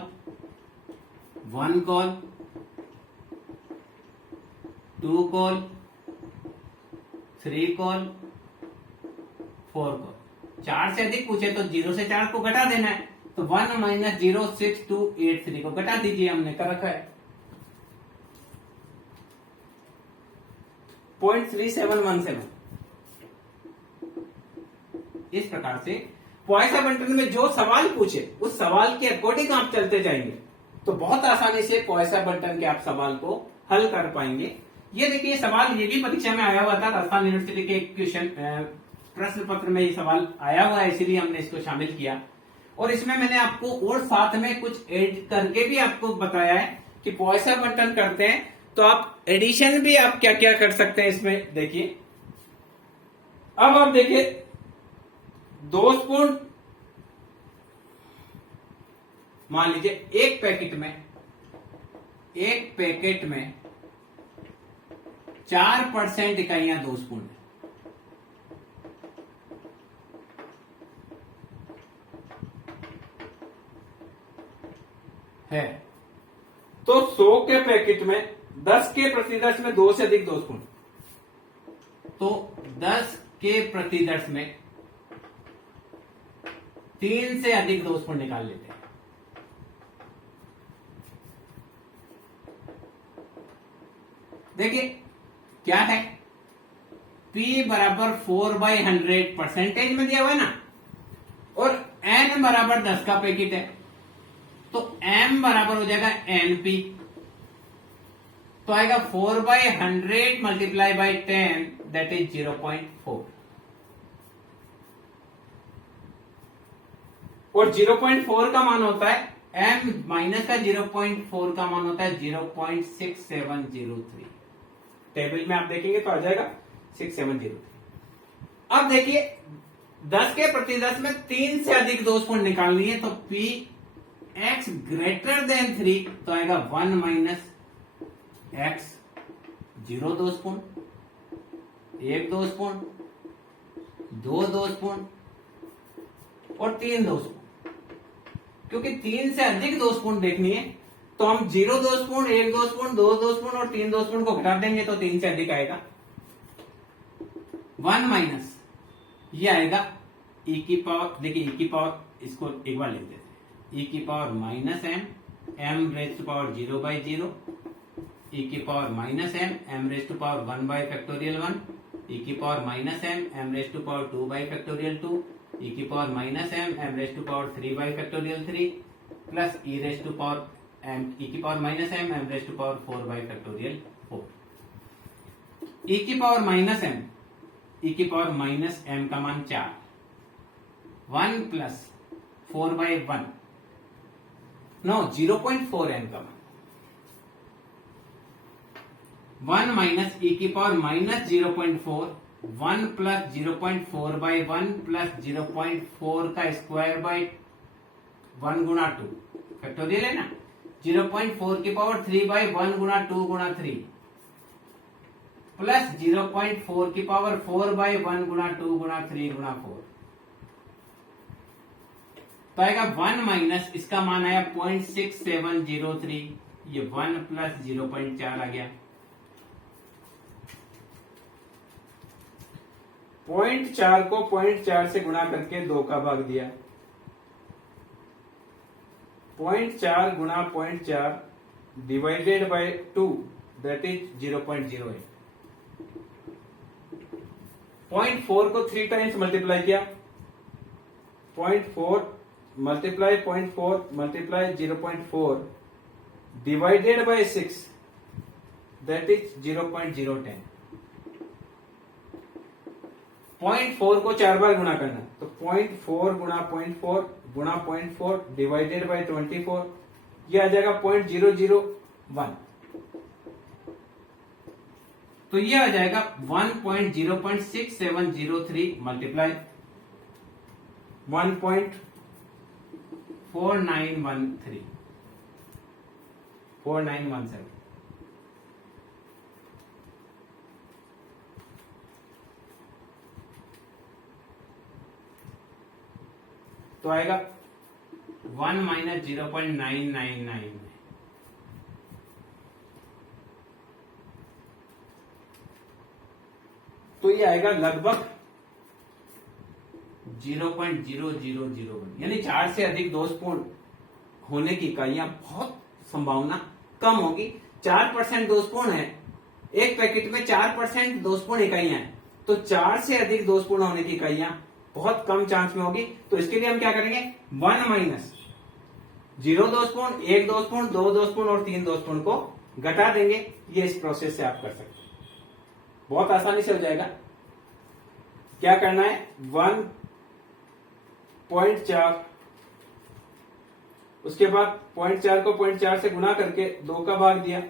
1 call 2 call 3 call 4 call. 4 से अधिक पूछे तो 0 से 4 को घटा देना है तो 1 माइनस 0 6 2 8 3 को घटा दीजिए हमने कर रखा है। 0.3717। इस प्रकार से पॉइसन बंटन में जो सवाल पूछे उस सवाल के अकॉर्डिंग आप चलते जाएंगे तो बहुत आसानी से पॉइसन बंटन के आप सवाल को हल कर पाएंगे। ये देखिए सवाल ये भी परीक्षा में आया हुआ था, राजस्थान यूनिवर्सिटी के एक क्वेश्चन प्रश्न पत्र में ये सवाल आया हुआ है, इसीलिए हमने इसको शामिल किया। और इसमें मैंने आपको और साथ में कुछ ऐड करके भी आपको बताया है कि पॉइसन बंटन करते हैं तो आप एडिशन भी आप क्या क्या कर सकते हैं इसमें। देखिए अब आप देखिए 2 स्पून, मान लीजिए एक पैकेट में 4% इकाइयां 2 स्पून है, तो 100 के पैकेट में 10 के प्रतिदर्श में 2 से अधिक 2 स्पून, तो 10 के प्रतिदर्श में 3 से अधिक 2 स्पून निकाल लेते हैं। देखिए क्या है, P बराबर 4/100 परसेंटेज में दिया हुआ है ना, और N बराबर 10 का पैकेट है, तो M बराबर हो जाएगा NP, तो आएगा 4/100 मल्टीप्लाई बाई 10 दैट इज 0.4, और 0.4 का मान होता है M माइनस का 0.4 का मान होता है 0.6703। टेबल में आप देखेंगे तो आ जाएगा 6703। अब देखिए 10 के प्रतिदर्श में 3 से अधिक 2 स्पून निकालनी है, तो P x ग्रेटर देन 3, तो आएगा 1 minus x 0 2 spoon, 1 2 spoon, 2 2 spoon और 3 2 स्पून। क्योंकि 3 से अधिक 2 स्पून देखनी है तो हम 0 2 स्पून, 1 2 स्पून, 2 2 स्पून और 3 2 स्पून को घटा देंगे तो 3 से अधिक आएगा। 1 माइनस ये आएगा e की पावर, देखिए e की पावर इसको एक बार लिख देते हैं, e की power minus m raise to power 0/0, e की power minus m raise to power 1/(1), e की power minus m raise to power 2/(2), e की power minus m raise to power 3/(3), plus e raise to power e की power minus m raise to power 4/(4). e की power minus e की power minus m का मान 4, 1 plus 4/1, no 0.4 m का मान 1 minus e की power minus 0.4, 1 plus 0.4/1 plus 0.4 का square by 1 गुणा 2, फैक्टोरियल है ना, 0.4 की पावर 3/1 गुणा 2 गुणा 3 प्लस 0.4 की पावर 4/1 गुणा 2 गुणा 3 गुणा 4, तो आएगा 1 माइनस इसका मान आया 0.6703, ये 1 प्लस 0.4 आ गया, 0.4 को 0.4 से गुणा करके 2 का भाग दिया, 0.4 गुणा 0.4 डिवाइडेड बाय 2 दैट इज 0.08। 0.4 को 3 टाइम्स मल्टीप्लाई किया, 0.4 multiply 0.4 multiply 0.4 divided by 6 that is 0.010। 0.4 को 4 बार गुणा करना, तो 0.4 गुणा 0.4 गुणा 0.4 डिवाइडेड बाय 24, ये आ जाएगा 0.001, तो ये आ जाएगा 1.0.6703 मल्टीप्लाई 1.4913 4917। तो आएगा 1 माइनस 0.999, तो ये आएगा लगभग 0.0001, यानी 4 से अधिक 2 स्पून होने की इकाइयां बहुत संभावना कम होगी। 4% 2 स्पून है, एक पैकेट में 4% दोषपूर्ण इकाइयां हैं, तो 4 से अधिक दोषपूर्ण होने की इकाइयां बहुत कम चांस में होगी। तो इसके लिए हम क्या करेंगे, 1 माइनस 0 दोषपूर्ण, 1 दोषपूर्ण, 2 दोषपूर्ण और 3 दोषपूर्ण को घटा देंगे। ये इस प्रोसेस से आप कर सकते हैं, बहुत आसानी से हो जाएगा। क्या करना है, 1.4, उसके बाद 0.4 को 0.4 से गुना करके 2 का भाग दिया,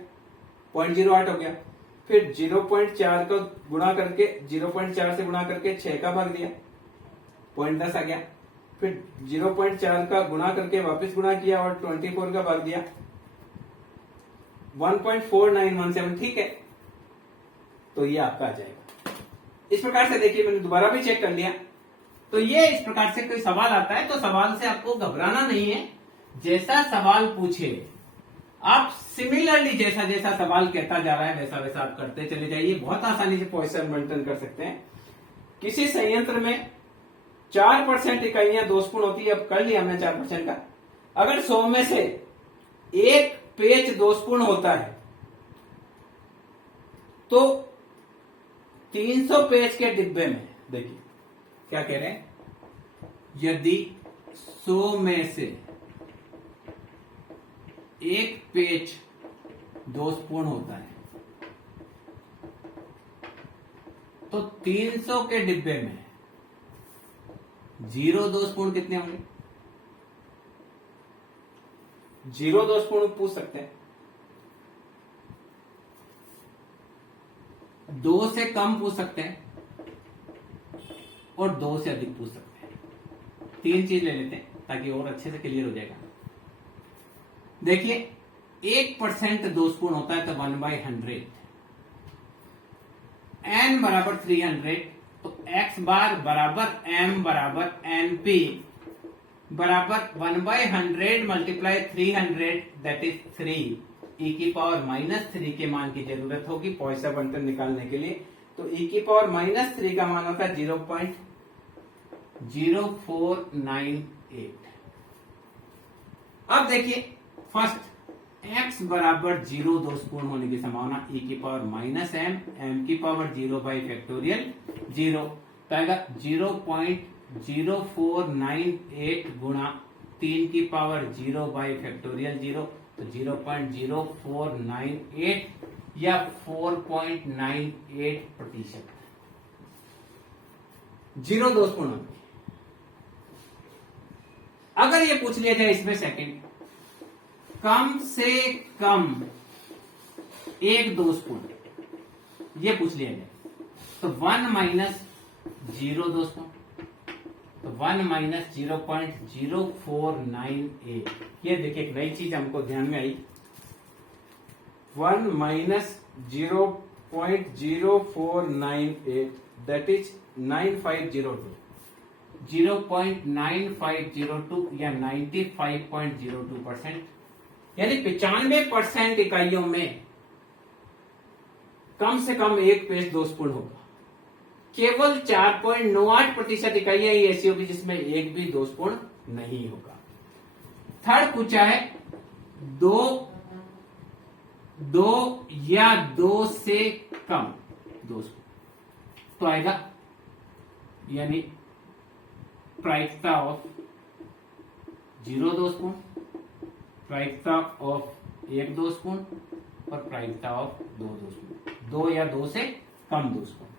0.08 हो गया। फिर 0.4 को गुणा करके 0.4 से गुणा करके 6 का भाग दिया, 0.10 आ गया। फिर 0.4 का गुणा करके वापस गुणा किया और 24 का भाग दिया, 1.4917। ठीक है, तो ये आपका आ जाएगा। इस प्रकार से देखिए, मैंने दोबारा भी चेक कर लिया। तो ये इस प्रकार से कोई सवाल आता है तो सवाल से आपको घबराना नहीं है, जैसा सवाल पूछे आप सिमिलरली जैसा जैसा सवाल कहता जा रहा है वैसा वैसा आप करते चले जाइए। बहुत आसानी से पॉइसन मेंटेन कर सकते हैं। किसी संयंत्र में 4% इकाइयां दोषपूर्ण होती है, अब कर लिया हमने 4% का। अगर 100 में से एक पेच दोषपूर्ण होता है तो 300 पेच के डिब्बे में, देखिए क्या कह रहे हैं, यदि 100 में से एक पेच दोषपूर्ण होता है तो 300 के डिब्बे में 0 दोषपूर्ण कितने होंगे। 0 दोषपूर्ण पूछ सकते हैं, 2 से कम पूछ सकते हैं और 2 से अधिक पूछ सकते हैं। 3 चीज ले लेते हैं ताकि और अच्छे से क्लियर हो जाएगा। देखिए 1% दोषपूर्ण होता है तो 1/100, n बराबर 300, तो x बार बराबर m बराबर np बराबर 1/100 मल्टीप्लाई 300 दैट इज 3 e की पावर -3 के मान की जरूरत होगी पॉइसन बंटन निकालने के लिए। तो e की पावर -3 का मान होता है 0.0498। अब देखिए फर्स्ट x बराबर 0 दोषपूर्ण होने की संभावना e की पावर -m की पावर 0/फैक्टोरियल 0, तो आएगा 0.0498 गुणा 3 की पावर 0/फैक्टोरियल 0, तो 0.0498 या 4.98%। 0 दोषपूर्ण होने की। अगर ये पूछ लिया जाए इसमें सेकंड, कम से कम एक दोषपूर्ण, ये पूछ लिया जाए तो 1 माइनस 0 दोषपूर्ण, तो 1 माइनस 0.0498। ये देखिए एक नई चीज हमको ध्यान में आई, 1 माइनस 0.0498 दैट इज 9502, 0.9502 या 95.02%, यानी 95% इकाइयों में कम से कम एक पेच दोषपूर्ण होगा। केवल 4.98% इकाइयां ही ऐसी होगी जिसमें एक भी दोषपूर्ण नहीं होगा। थर्ड पूछा है 2 या 2 से कम दोषपूर्ण, तो आएगा यानी प्रायिकता ऑफ 0 दोषपूर्ण, प्रायिकता ऑफ 1 दोषपूर्ण और प्रायिकता ऑफ 2 दोषपूर्ण, 2 या 2 से कम दोषपूर्ण।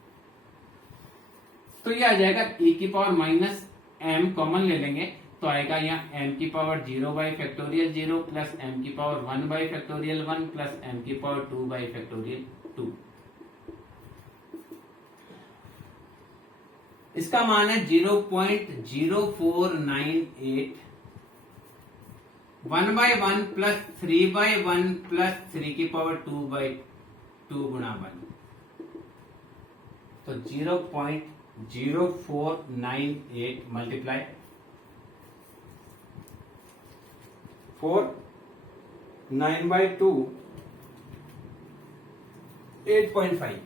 तो ये आ जाएगा e की पावर -m कॉमन ले लेंगे तो आएगा यहाँ m की पावर 0/फैक्टोरियल 0 प्लस m की पावर 1/फैक्टोरियल 1 प्लस m की पावर 2/फैक्टोरियल 2। इसका मान है 0.0498, 1/1 प्लस 3/1 प्लस 3 की पावर 2/2 गुणा 1, तो 0.0498 मल्टीप्लाई 4, 9/2, 8.5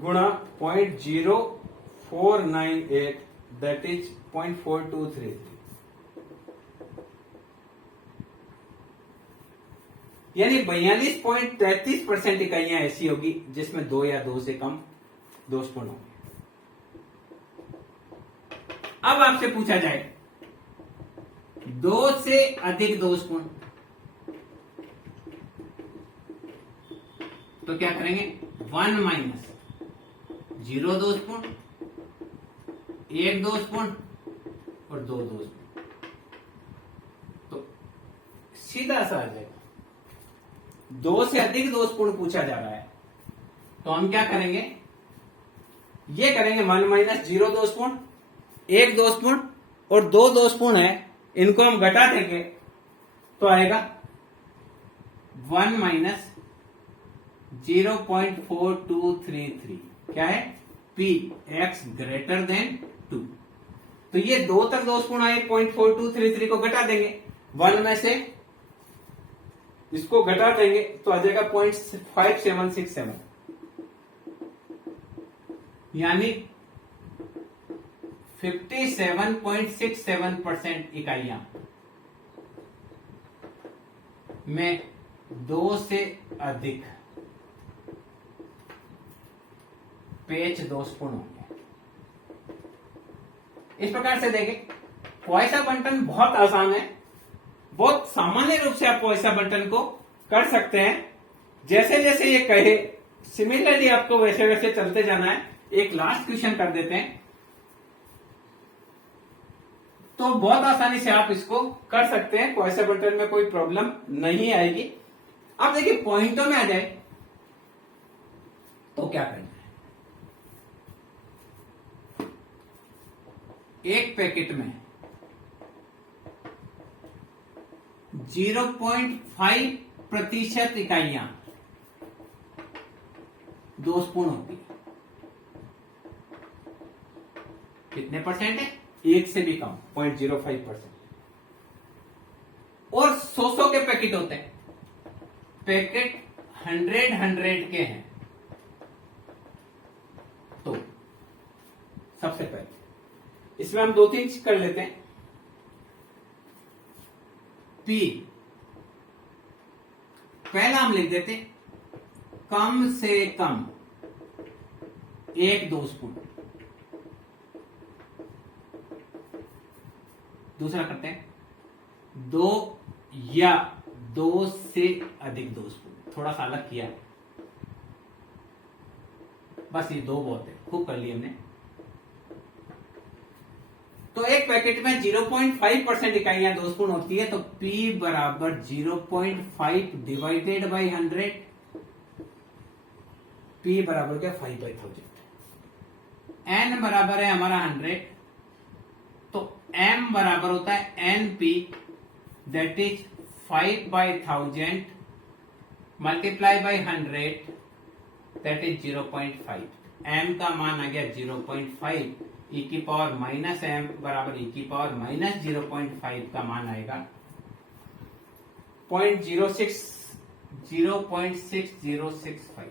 गुणा 0.0498 दैट इज 0.4233। यानी 42.33% इकाइयां ऐसी होगी जिसमें 2 या 2 से कम दोषपूर्ण होंगे। अब आपसे पूछा जाए 2 से अधिक दोषपूर्ण, तो क्या करेंगे? 1 माइनस 0 दोषपूर्ण, 1 दोषपूर्ण और 2 दोषपूर्ण। तो सीधा सा आ जाएगा। 2 से अधिक दोषपूर्ण पूछा जा रहा है तो हम क्या करेंगे? ये करेंगे 1 माइनस 0 दोषपूर्ण, 1 दोषपूर्ण और 2 दोषपूर्ण है, इनको हम घटा देंगे तो आएगा 1 माइनस 0.4233। क्या है? P x greater than 2। तो ये 2 तक दोषपूर्ण आए, 0.4233 को घटा देंगे, 1 में से इसको घटा देंगे तो आ जाएगा 0.5767, यानी 57.67% इकाइयां में 2 से अधिक पेच दोषपूर्ण होंगे। इस प्रकार से देखें, पॉइसन बंटन बहुत आसान है, बहुत सामान्य रूप से आप पॉइसन बंटन को कर सकते हैं। जैसे जैसे ये कहे सिमिलरली आपको वैसे वैसे चलते जाना है। एक लास्ट क्वेश्चन कर देते हैं तो बहुत आसानी से आप इसको कर सकते हैं, पॉइसन बंटन में कोई प्रॉब्लम नहीं आएगी। अब देखिए पॉइंटों में आ जाए तो क्या करना है? एक पैकेट में 0.5% इकाइयां दोषपूर्ण होती है। कितने परसेंट है? 1 से भी कम, 0.05%। और 100 के पैकेट होते हैं, पैकेट 100 के हैं। तो सबसे पहले इसमें हम 2-3 चीज कर लेते हैं। P पहला हम लिख देते हैं कम से कम 1 दोषपूर्ण। दूसरा करते हैं 2 या 2 से अधिक दोषपूर्ण। थोड़ा सा अलग किया है, बस ये 2 बहुत है, खूब कर लिया हमने। तो एक पैकेट में 0.5% इकाइयां दोषपूर्ण होती है, तो P बराबर 0.5 डिवाइडेड बाई 100। P बराबर क्या? 5/1000। N बराबर है हमारा 100, तो M बराबर होता है NP, that is 5/1000 multiply by 100, that is 0.5। M का मान आ गया 0.5, e की पावर माइनस m बराबर e की पावर माइनस 0.5 का मान आएगा 0.6065।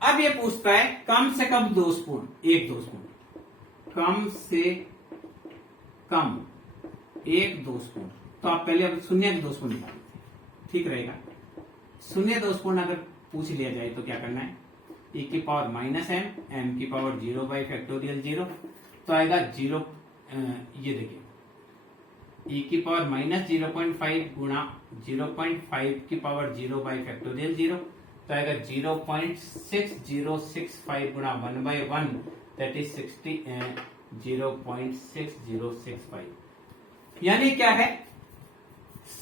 अब ये पूछता है कम से कम दोषपूर्ण, 1 दोषपूर्ण। कम से कम 1 दोषपूर्ण, तो आप पहले अब शून्य दोषपूर्ण निकाल लीजिए, ठीक रहेगा। शून्य दोषपूर्ण अगर पूछ लिया जाए तो क्या करना है? e की पावर माइनस m की पावर 0/0, तो आएगा 0। ये देखिए e की पावर माइनस 0.5 गुणा 0.5 की पावर 0/0, तो आएगा 0.6065 गुणा 1/1, दैट इज 0.6065। यानी क्या है?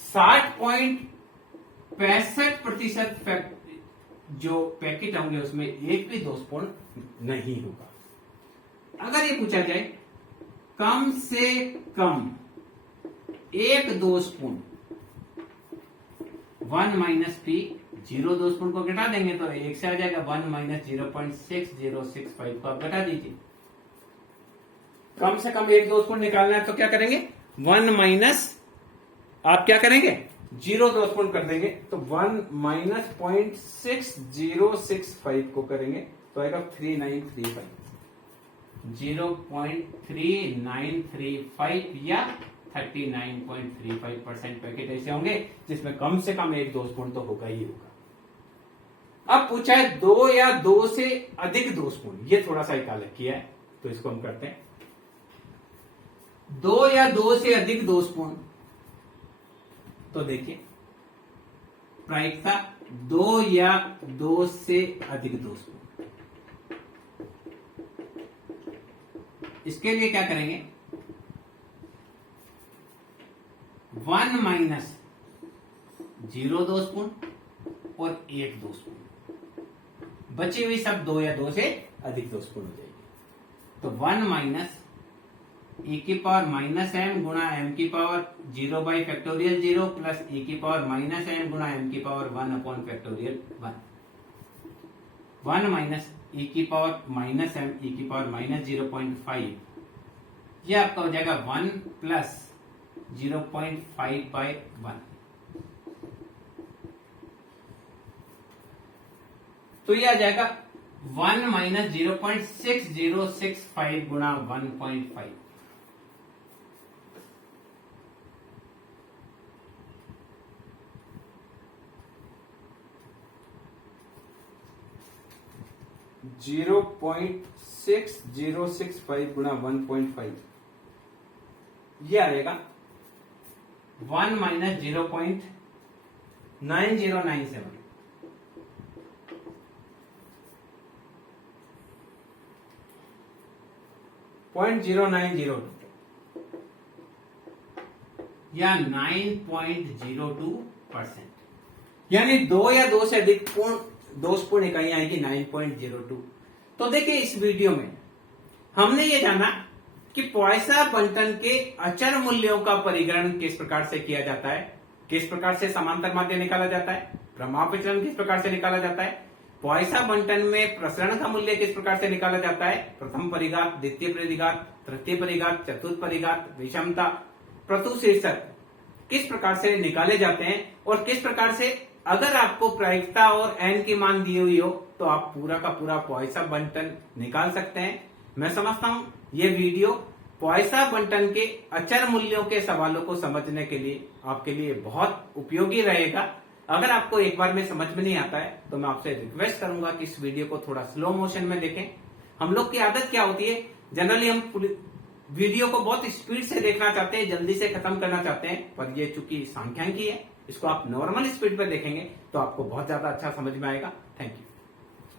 60.65% जो पैकेट होंगे उसमें 1 भी दोषपूर्ण नहीं होगा। अगर ये पूछा जाए कम से कम 1 दोषपूर्ण, 1 माइनस P, 0 दोषपूर्ण को घटा देंगे तो 1 से आ जाएगा, 1 माइनस 0.6065 को आप घटा दीजिए। कम से कम 1 दोषपूर्ण निकालना है तो क्या करेंगे? 1 माइनस आप क्या करेंगे? 0 दोषपूर्ण कर देंगे, तो 1 माइनस 0.6065 को करेंगे तो आएगा 3935। 0.3935 या 39.35% पैकेट ऐसे होंगे जिसमें कम से कम एक दोषपूर्ण तो होगा ही होगा। अब पूछा है 2 या 2 से अधिक दोषपूर्ण, ये थोड़ा सा एक अलग किया है, तो इसको हम करते हैं। 2 या 2 से अधिक दोषपूर्ण, तो देखिए प्रायिकता 2 या 2 से अधिक दोषपूर्ण, इसके लिए क्या करेंगे, 1 माइनस 0 दोषपूर्ण और 1 दोषपूर्ण, बची हुई सब 2 या 2 से अधिक दोषपूर्ण हो जाएगी। तो 1 माइनस e की पावर माइनस m गुणा m की power 0 by factorial 0 plus e की पावर माइनस m गुणा m की power 1 upon factorial 1। 1 minus e की पावर माइनस m e की पावर माइनस 0.5, ये आपका हो जाएगा 1 प्लस 0.5 बाई 1। तो ये आ जाएगा 1 माइनस 0.6065 गुणा 1.5। जीरो 0.6065 गुणा 1.5, ये आएगा 1 माइनस 0.9097, .0902 या 9.02%, यानी 2 या 2 से अधिक दोषपूर्ण इकाइयां आएगी 9.02। तो देखिए इस वीडियो में हमने ये जाना कि पॉइसन बंटन के अचर मूल्यों का परिगणन किस प्रकार से किया जाता है, किस प्रकार से समांतर माध्य निकाला जाता है, प्रभाव विचलन किस प्रकार से निकाला जाता है, पॉइसन बंटन में प्रसरण का मूल्य किस प्रकार से निकाला जाता है, प्रथम परिघात, द्वितीय परिघात, तृतीय परिघात, चतुर्थ परिघात, विषमता, प्रतुशीर्षक किस प्रकार से निकाले जाते हैं, और किस प्रकार से अगर आपको प्रायिकता और n की मान दी हुई हो तो आप पूरा का पूरा पॉइसन बंटन निकाल सकते हैं। मैं समझता हूं ये वीडियो पॉइसन बंटन के अचर मूल्यों के सवालों को समझने के लिए आपके लिए बहुत उपयोगी रहेगा। अगर आपको एक बार में समझ में नहीं आता है तो मैं आपसे रिक्वेस्ट करूंगा कि इस वीडियो को थोड़ा स्लो मोशन में देखें। हम लोग की आदत क्या होती है, जनरली हम वीडियो को बहुत स्पीड से देखना चाहते हैं, जल्दी से खत्म करना चाहते हैं, पर ये चूंकि सांख्यिकी है, इसको आप नॉर्मल स्पीड पर देखेंगे तो आपको बहुत ज्यादा अच्छा समझ में आएगा। Thank you.